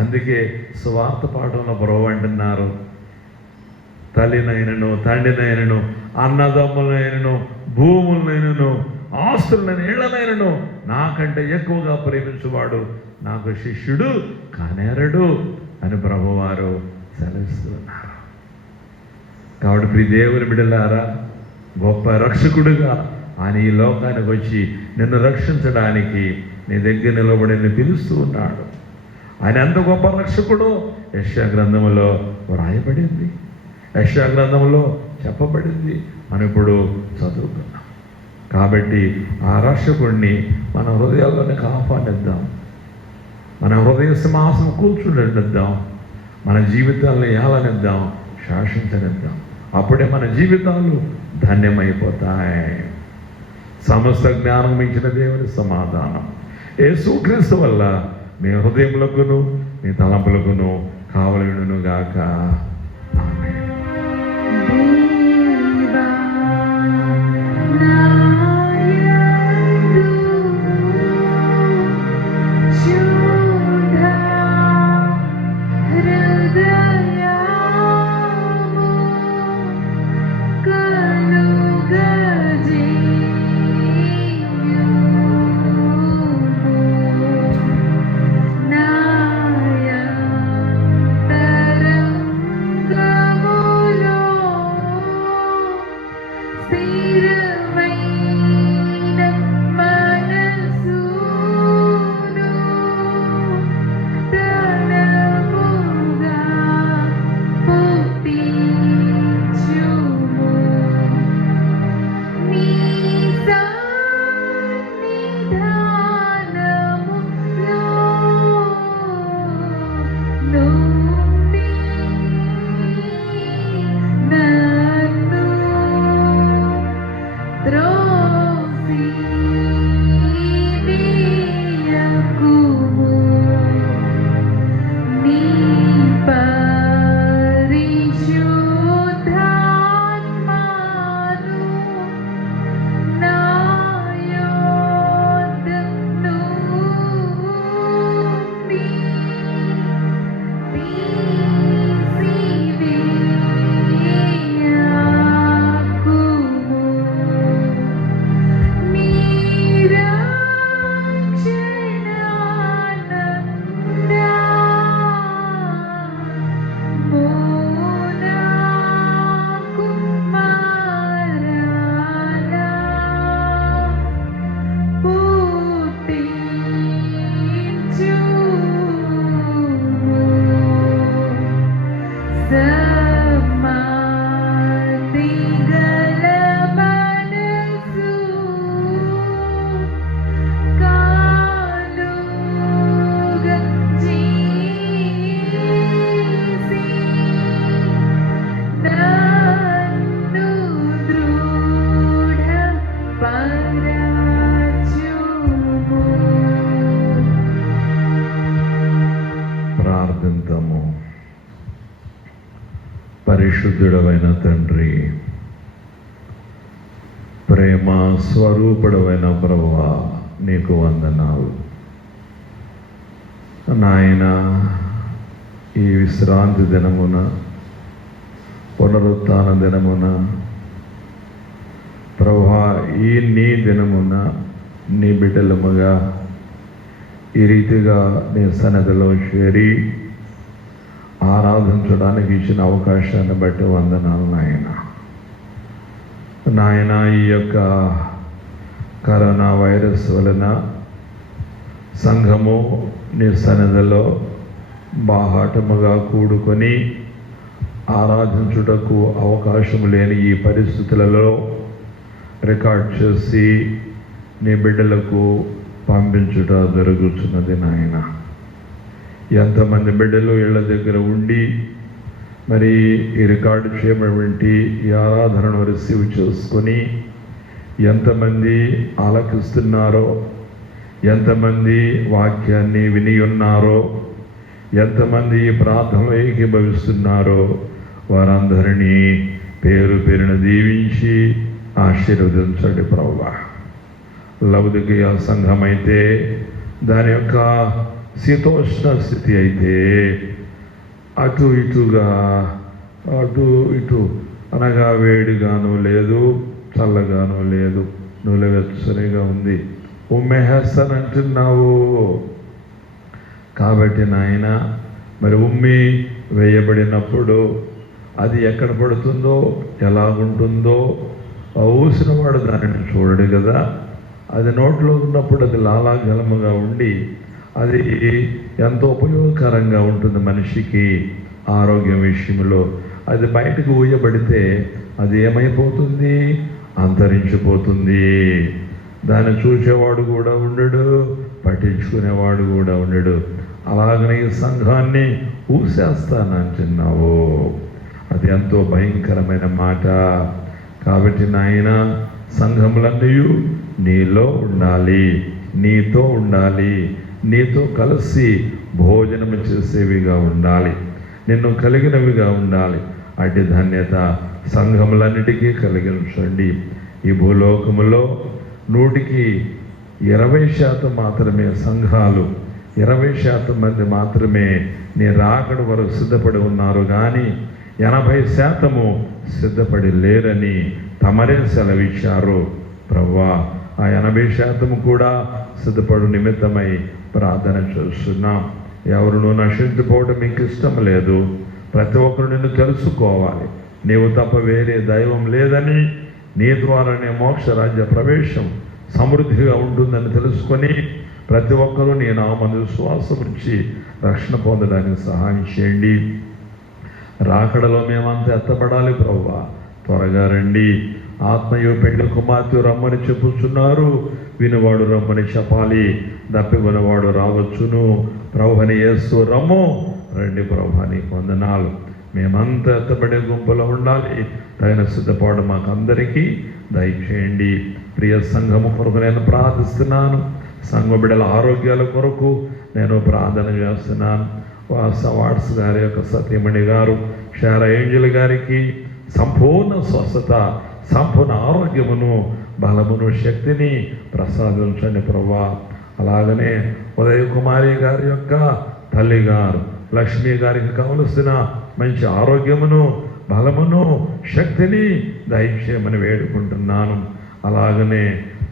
అందుకే సువార్త పాఠంలో ప్రభు అంటున్నారు, తల్లినైనను, తండ్రినైనను, అన్నదమ్ములైనను, భూములైనను, ఆస్తులైన ఇళ్లనైనను నాకంటే ఎక్కువగా ప్రేమించువాడు నాకు శిష్యుడు కానేరడు అని ప్రభువారు సెలవిస్తున్నారు. కాబట్టి దేవుని బిడ్డలారా, గొప్ప రక్షకుడుగా ఆయన ఈ లోకానికి వచ్చి నిన్ను రక్షించడానికి నీ దగ్గర నిలబడి నిన్ను పిలుస్తూ ఉన్నాడు. ఆయన ఎంత గొప్ప రక్షకుడో యెషయా గ్రంథంలో వ్రాయబడింది, యెషయా గ్రంథంలో చెప్పబడింది. మనం ఇప్పుడు చదువుకున్నాం. కాబట్టి ఆ రక్షకుడిని మన హృదయాల్లోనే ఆహ్వానిద్దాం, మన హృదయ సింహాసనం కూర్చుండిద్దాం, మన జీవితాలను ఏలనిద్దాం, శాసించనిద్దాం. అప్పుడే మన జీవితాలు ధన్యమైపోతాయి. సమస్త జ్ఞానం మించిన దేవుని సమాధానం యేసుక్రీస్తు వల్ల మీ హృదయములకును మీ తలంపులకును కావలెను గాక. ఆమేన్. పరిశుద్ధుడవైన తండ్రి, ప్రేమ స్వరూపుడవైన ప్రభువా, నీకు వందనాలు నాయన. ఈ విశ్రాంతి దినమున, పునరుత్థాన దినమున ప్రభువా, ఈ నీ దినమున నీ బిడ్డలముగా ఈ రీతిగా నీ సన్నిధిలో చేరి ఆరాధించడానికి ఇచ్చిన అవకాశాన్ని బట్టి వందనాలు నాయన. నాయన, ఈ యొక్క కరోనా వైరస్ వలన సంఘము నీ సన్నిధిలో బాహాటముగా కూడుకొని ఆరాధించుటకు అవకాశం లేని ఈ పరిస్థితులలో రికార్డ్ చేసి నీ బిడ్డలకు పంపించుట జరుగుతున్నది నాయన. ఎంతమంది బిడ్డలు ఇళ్ళ దగ్గర ఉండి మరి ఈ రికార్డు చేయబడి ఈ ఆరాధనను రిసీవ్ చేసుకొని ఎంతమంది ఆలకిస్తున్నారో, ఎంతమంది వాక్యాన్ని విని ఉన్నారో, ఎంతమంది ఈ ప్రార్థనలో ఏకీభవిస్తున్నారో వారందరినీ పేరు పేరున దీవించి ఆశీర్వదించండి ప్రభువా. లౌకిక సంఘం అయితే దాని యొక్క శీతోష్ణ స్థితి అయితే అటు ఇటు అనగా వేడిగాను లేదు, చల్లగాను లేదు, నులవెచ్చనిగా ఉంది. ఉమ్మేహేస్తాను అంటున్నావు కాబట్టి నాయన, మరి ఉమ్మి వేయబడినప్పుడు అది ఎక్కడ పడుతుందో, ఎలాగుంటుందో ఊసినవాడు దానిని చూడడు కదా. అది నోట్లో ఉన్నప్పుడు అది లాలాజలముగా ఉండి అది ఎంతో ఉపయోగకరంగా ఉంటుంది మనిషికి ఆరోగ్యం విషయంలో. అది బయటకు ఊయబడితే అది ఏమైపోతుంది? అంతరించిపోతుంది. దాన్ని చూసేవాడు కూడా ఉండడు, పట్టించుకునేవాడు కూడా ఉండడు. అలాగనే ఈ సంఘాన్ని ఊసేస్తానంటున్నావు. అది ఎంతో భయంకరమైన మాట. కాబట్టి నాయన, సంఘములన్నీ నీలో ఉండాలి, నీతో ఉండాలి, నీతో కలిసి భోజనము చేసేవిగా ఉండాలి, నిన్ను కలిగినవిగా ఉండాలి. అటు ధన్యత సంఘములన్నిటికీ కలిగించండి. ఈ భూలోకములో 100% మాత్రమే సంఘాలు, 20% మంది మాత్రమే నీ రాకడ వరకు సిద్ధపడి ఉన్నారు, కానీ 80% సిద్ధపడి లేరని తమరే సెలవిచ్చారు ప్రభువా. ఆ 80% కూడా సిద్ధపడు నిమిత్తమై ప్రార్థన చేస్తున్నాం. ఎవరునూ నశించిపోవడం మీకు ఇష్టం లేదు. ప్రతి ఒక్కరు నిన్ను తెలుసుకోవాలి, నీవు తప్ప వేరే దైవం లేదని, నీ ద్వారానే మోక్ష రాజ్య ప్రవేశం సమృద్ధిగా ఉంటుందని తెలుసుకొని ప్రతి ఒక్కరూ నీ నామమున విశ్వాసం ఉంచి రక్షణ పొందడానికి సహాయం చేయండి. రాకడలో మేమంతా ఎత్తబడాలి ప్రభువా, త్వరగా రండి. ఆత్మయు పెళ్లి కుమార్తె రమ్మని చెప్పుచున్నారు, వినువాడు రమ్మని చెప్పాలి, దప్పికొనవాడు రావచ్చును. ప్రభువని యేసు రమ్ము, రండి ప్రభువాని వందనాలు. మేమంతా ఎత్తబడే గుంపులో ఉండాలి. తగిన సిద్ధపాటు మాకు అందరికీ దయచేయండి. ప్రియ సంఘము కొరకు నేను ప్రార్థిస్తున్నాను. సంఘ బిడ్డల ఆరోగ్యాల కొరకు నేను ప్రార్థన చేస్తున్నాను. వాట్స్ గారి యొక్క సతీమణి గారు, షారా ఏంజల్ గారికి సంపూర్ణ స్వస్థత, సంపూర్ణ ఆరోగ్యమును, బలమును, శక్తిని ప్రసాదించండి ప్రభువా. అలాగనే ఉదయ కుమారి గారి యొక్క తల్లి గారు లక్ష్మి గారికి కావలసిన మంచి ఆరోగ్యమును, బలమును, శక్తిని దయచేయమని వేడుకుంటున్నాను. అలాగనే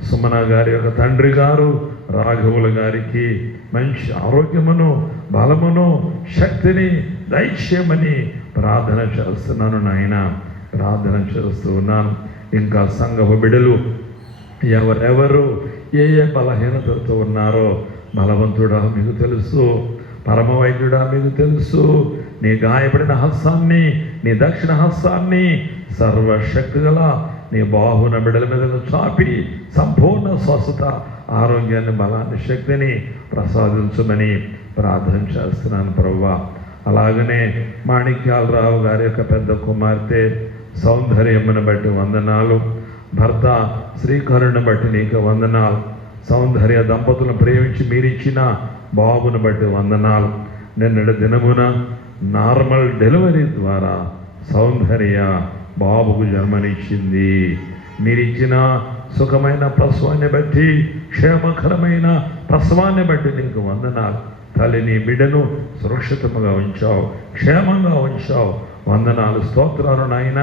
సుమన గారి యొక్క తండ్రి గారు రాఘవుల గారికి మంచి ఆరోగ్యమును, బలమును, శక్తిని దయచేయమని ప్రార్థన చేస్తున్నాను నాయన, ప్రార్థన చేస్తూ ఉన్నాను. ఇంకా సంఘపు బిడ్డలు ఎవరెవరు ఏ బలహీనతతో ఉన్నారో, బలవంతుడా మీకు తెలుసు, పరమ వైద్యుడా మీకు తెలుసు. నీ గాయపడిన హస్తాన్ని, నీ దక్షిణ హస్తాన్ని సర్వశక్తి గల నీ బాహున బిడ్డల మీద చాపి సంపూర్ణ స్వస్థత, ఆరోగ్యాన్ని, బలాన్ని, శక్తిని ప్రసాదించమని ప్రార్థన చేస్తున్నాను ప్రభువా. అలాగనే మాణిక్యాలరావు గారి యొక్క పెద్ద కుమార్తె సౌందర్యమును బట్టి వందనాలు. భర్త శ్రీకరుణ్ణి బట్టి నీకు వందనాలు. సౌందర్య దంపతులను ప్రేమించి మీరిచ్చిన బాబును బట్టి వందనాలు. నిన్నటి దినమున నార్మల్ డెలివరీ ద్వారా సౌందర్య బాబుకు జన్మనిచ్చింది. మీరిచ్చిన సుఖమైన ప్రసవాన్ని బట్టి, క్షేమకరమైన ప్రసవాన్ని బట్టి నీకు వందనాలు తల్లి. నీ బిడ్డను సురక్షితంగా ఉంచావు, క్షేమంగా ఉంచావు. వందనాలు, స్తోత్రాలు నాయన.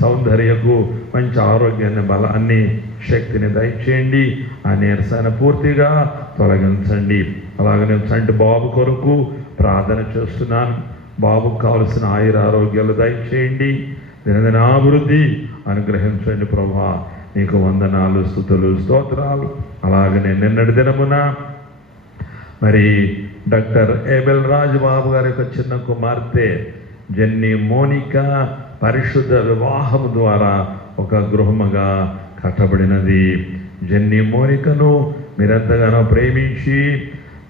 సౌందర్యకు మంచి ఆరోగ్యాన్ని, బలాన్ని, శక్తిని దయచేయండి. ఆ నీరసాన్ని పూర్తిగా తొలగించండి. అలాగనే చంటి బాబు కొరకు ప్రార్థన చేస్తున్నాను. బాబుకు కావలసిన ఆయురారోగ్యాలు దయచేయండి. దినదినాభివృద్ధి అనుగ్రహించండి ప్రభువా. నీకు వందనాలు, స్తుతులు, స్తోత్రాలు. అలాగనే నిన్నటి దినమున మరి డాక్టర్ ఏబెల్ రాజబాబు గారి యొక్క చిన్న కుమార్తె జెన్నీ మోనిక పరిశుద్ధ వివాహం ద్వారా ఒక గృహముగా కట్టబడినది. జెన్నీ మోనికను మీరెంతగానో ప్రేమించి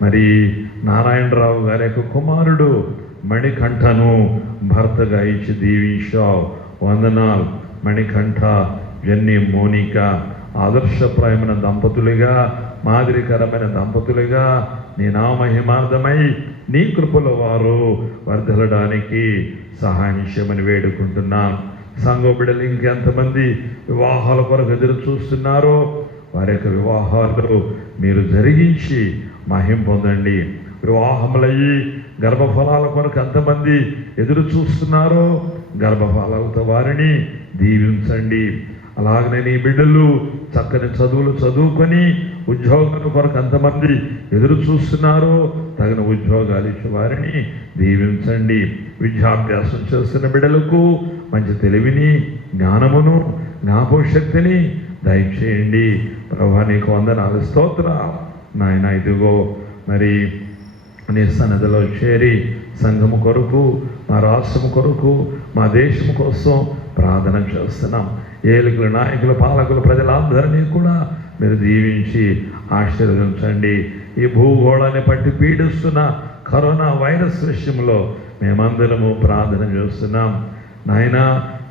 మరి నారాయణరావు గారి యొక్క కుమారుడు మణికంఠను భర్తగా ఇచ్చి దీవించావు. వందనాలు మణికంఠ, జెన్నీ మోనిక ఆదర్శప్రాయమైన దంపతులుగా, మాదిరికరమైన దంపతులుగా నీ నామహిమార్థమై నీ కృపలో వారు వర్ధిల్లడానికి సహాయం చేయమని వేడుకుంటున్నాను. సంఘ బిడ్డలు ఇంకెంతమంది వివాహాల కొరకు ఎదురు చూస్తున్నారో వారి యొక్క వివాహాలు మీరు జరిగించి మహిమ పొందండి. వివాహములయ్యి గర్భఫలాల కొరకు ఎంతమంది ఎదురు చూస్తున్నారో గర్భఫలాలతో వారిని దీవించండి. అలాగనే నీ బిడ్డలు చక్కని చదువులు చదువుకొని ఉద్యోగాల కొరకు ఎంతమంది ఎదురు చూస్తున్నారో తగిన ఉద్యోగాలు ఇచ్చి వారిని దీవించండి. విద్యాభ్యాసం చేస్తున్న బిడ్డలకు మంచి తెలివిని, జ్ఞానమును, జ్ఞాపకశక్తిని దయచేయండి. ప్రభువా నీకు వందనాలు, స్తోత్రాలు నాయన. ఇదిగో మరి నీ సన్నిధిలో చేరి సంఘము కొరకు, మా రాష్ట్రము కొరకు, మా దేశం కోసం ప్రార్థన చేస్తున్నాం. ఏలికలు, నాయకులు, పాలకులు, ప్రజలందరినీ కూడా మీరు దీవించి ఆశీర్వదించండి. ఈ భూగోళాన్ని పట్టి పీడిస్తున్న కరోనా వైరస్ విషయంలో మేమందరము ప్రార్థన చేస్తున్నాం. నాయన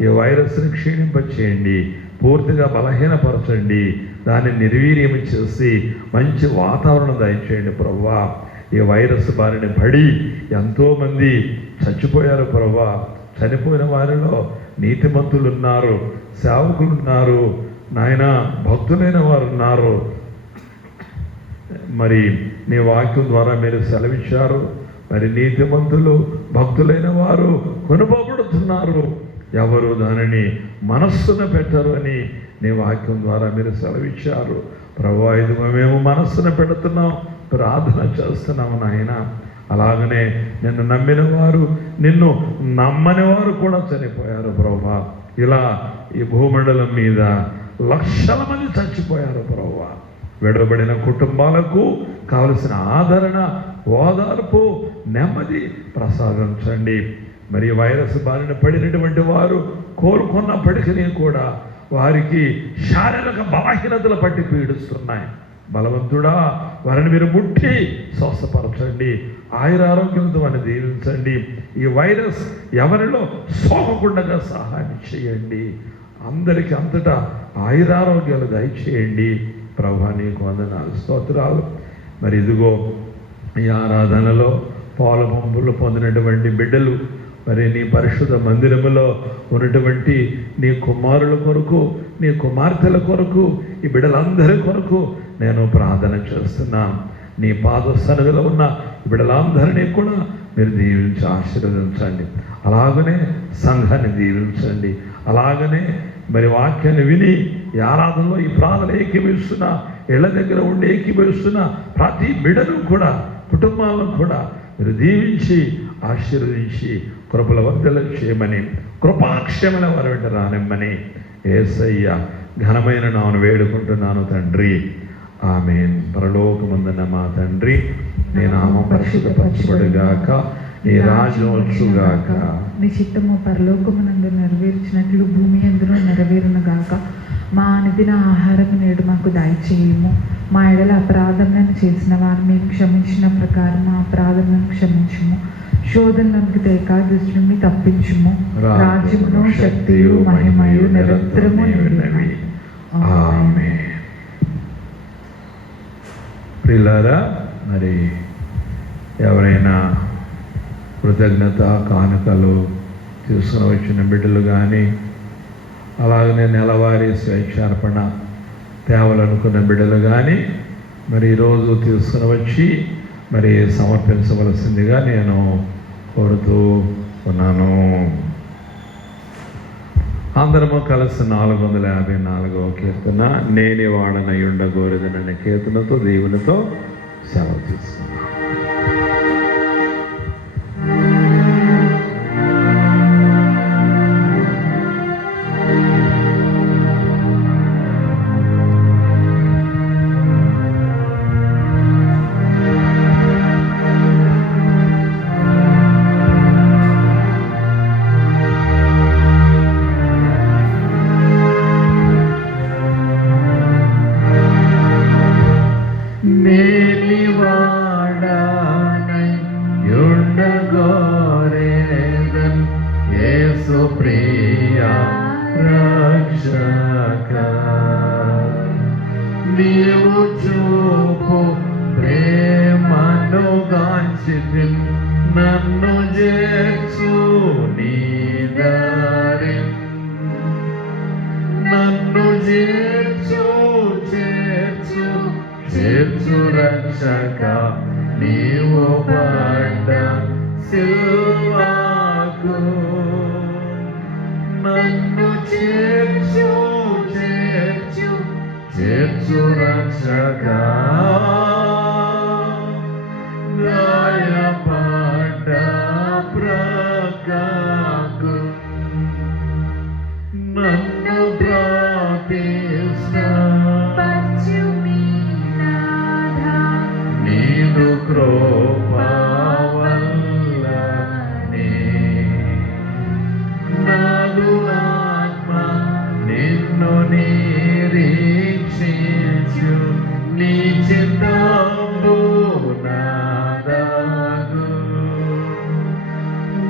ఈ వైరస్ని క్షీణింపచేయండి, పూర్తిగా బలహీనపరచండి, దాన్ని నిర్వీర్యం చేసి మంచి వాతావరణం దయచేయండి ప్రభువా. ఈ వైరస్ బారిన పడి ఎంతోమంది చచ్చిపోయారు ప్రభువా. చనిపోయిన వారిలో నీతిమంతులు ఉన్నారు, సేవకులు ఉన్నారు, నాయన భక్తులైన వారు ఉన్నారు. మరి నీ వాక్యం ద్వారా మీరు సెలవిచ్చారు. మరి నీతిమంతులు, భక్తులైన వారు కొనుపోబడుతున్నారు, ఎవరు దానిని మనస్సున పెట్టరు అని నీ వాక్యం ద్వారా మీరు సెలవిచ్చారు ప్రభువా. ఇది మేము మనస్సున పెడుతున్నాం, ప్రార్థన చేస్తున్నాము నాయన. అలాగనే నిన్ను నమ్మిన వారు, నిన్ను నమ్మని వారు కూడా చనిపోయారు ప్రభువా. ఇలా ఈ భూమండలం మీద లక్షల మంది చచ్చిపోయారు ప్రభువా. విడబడిన కుటుంబాలకు కావలసిన ఆదరణ, ఓదార్పు, నెమ్మది ప్రసాదించండి. మరి వైరస్ బారిన పడినటువంటి వారు కోలుకున్నప్పటికీ కూడా వారికి శారీరక బలహీనతలు పట్టి పీడిస్తున్నాయి. బలవంతుడా వారిని మీరు ముట్టి స్వస్థపరచండి, ఆయురారోగ్యంతో వారిని దీవించండి. ఈ వైరస్ ఎవరిలో సోకకుండా సహాయం చేయండి. అందరికీ అంతటా ఆయురారోగ్యాలు దయచేయండి ప్రభువా. నీకు వందనాలు, స్తోత్రాలు. మరి ఇదిగో ఈ ఆరాధనలో పాలు పంపులు పొందినటువంటి బిడ్డలు, మరి నీ పరిశుద్ధ మందిరములో ఉన్నటువంటి నీ కుమారుల కొరకు, నీ కుమార్తెల కొరకు, ఈ బిడ్డలందరి కొరకు నేను ప్రార్థన చేస్తున్నాను. నీ పాద సన్నిధిలో ఉన్న ఈ బిడ్డలందరినీ కూడా మీరు దీవించి ఆశీర్వదించండి. అలాగనే సంఘాన్ని దీవించండి. అలాగనే మరి వాక్యాన్ని విని ఈ ఆరాధనలో ఈ ప్రార్థన ఏకీభవిస్తున్న, ఇళ్ల దగ్గర ఉండి ఏకీభవిస్తున్న ప్రతి బిడ్డను కూడా, కుటుంబాలను కూడా మీరు దీవించి ఆశీర్వదించి కృపల వర్ధల చేయమని, కృపాక్షేమల వారి వెంట రానిమ్మని యేసయ్య ఘనమైన నామమున వేడుకుంటున్నాను తండ్రి, ఆమేన్. పరలోకమందున్న మా తండ్రి, నీ నామం పరిశుద్ధపరచబడుగాక, నీ రాజ్యం వచ్చుగాక, నీ చిత్తము పరలోకమునందు నెరవేర్చినట్లు భూమి యందును నెరవేరునుగాక. మా అనుదిన ఆహారము నేడు మాకు దయచేయము. మా ఎడల అపరాధములను చేసిన వారు మేము క్షమించిన ప్రకారం మా అపరాధములను క్షమించుము. శోధనలకు తేక దుష్టు నుండి తప్పించుము. రాజ్యమును, శక్తియు, మహిమయు నిరంతరము నీవే. ఆమేన్. ప్రియులారా, మరి ఎవరైనా కృతజ్ఞత కానుకలు తీసుకుని వచ్చిన బిడ్డలు కానీ, అలాగనే నెలవారీ స్వేచ్ఛార్పణ తేవాలనుకున్న బిడ్డలు కానీ మరి ఈరోజు తీసుకుని వచ్చి మరి సమర్పించవలసిందిగా నేను కోరుతూ ఉన్నాను. అందరము కలిసి 454వ కీర్తన, నేనే వాడనై ఉండగోరదననే కీర్తనతో దేవునితో సెలవు తీసుకున్నాను. నీవు చూపు ప్రేమను గాంచితి, నన్ను చేర్చు నీ దారి, నన్ను చేర్చు చేర్చు చేర్చు రక్షక, నీవు పడ్డ సిల్వాకు, నన్ను చేర్చు చేర్చు చేర్చు రక్షక, గాయపడ్డ ప్రక్కకు నన్ను ప్రార్థిస్తా, నీదు కృపా వల్లనే నాదు ఆత్మ నిన్ను నిరీక్షించు, నీ చిత్తంబు నాదగు,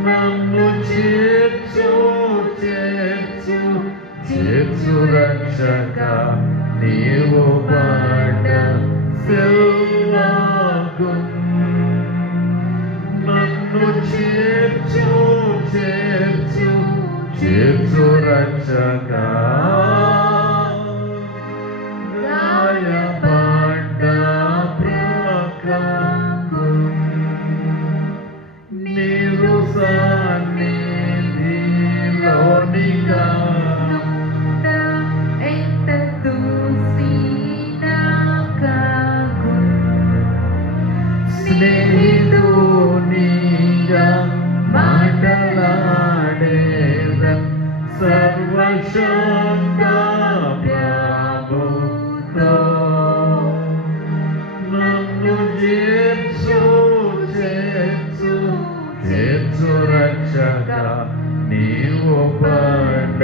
నన్ను చేర్చు చేర్చు చేర్చు రక్షక, నీవు పడ్డ సిల్వాకు, నన్ను చేర్చు చేర్చు చేర్చు రక్షక, గాయపడ్డ ప్రక్కకు నీవు సన్నిధిలోనిగా స్నేహితునిగా మాటలాడేదన్ సర్వశక్త ప్రభుతో, నన్ను చేర్చు చేర్చు చేర్చు రక్షక, నీవు పడ్డ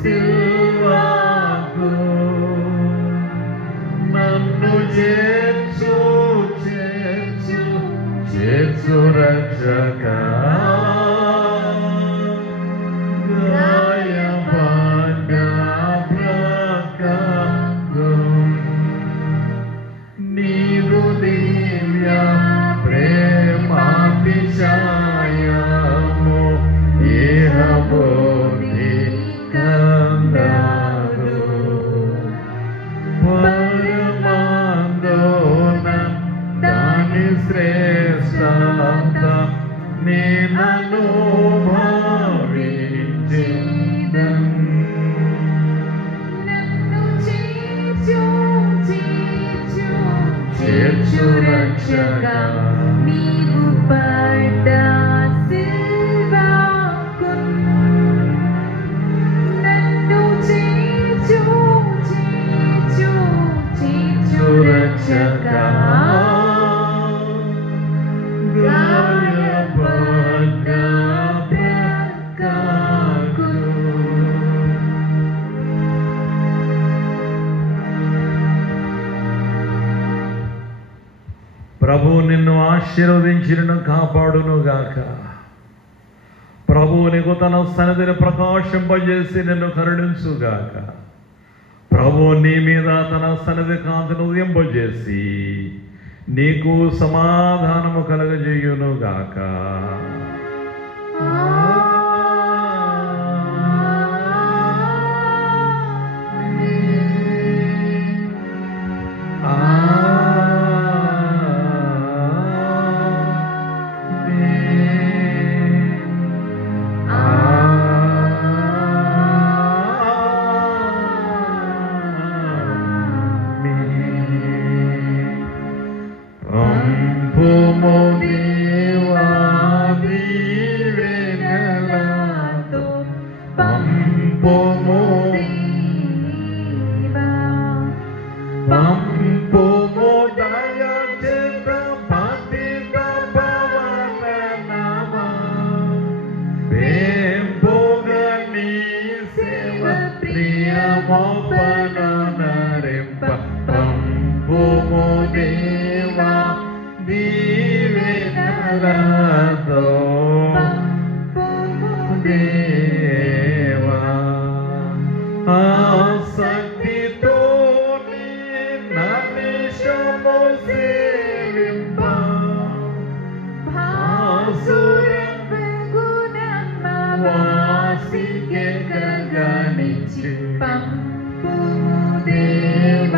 సిల్వాకు, నన్ను చేర్చు చేర్చు చేర్చు రక్షక, గాయపడ్డ ప్రక్కకు నీదు దివ్య ప్రేమాతిశయము ఇహబోధి కందరు, పరమాందోన దాని శ్రేష్టత నేనను భావించిదన్, చేర్చు రక్షక, నీవు పడ్డ సిల్వాకు, నన్ను చేర్చు చేర్చు చేర్చు రక్షక, గాయపడ్డ ప్రక్కకు ప్రభువు నిన్ను ఆశీర్వదించినను కాపాడును గాక. ప్రభువు నీకు తన సన్నిధిని ప్రకాశింపజేసి నిన్ను కరుణించుగాక. ప్రభువు నీ మీద తన సన్నిధి కాంతిని ఉదయింపజేసి నీకు సమాధానము కలగజేయును గాక. సిగ్గెక్కగానిచ్చి పంపుము దేవా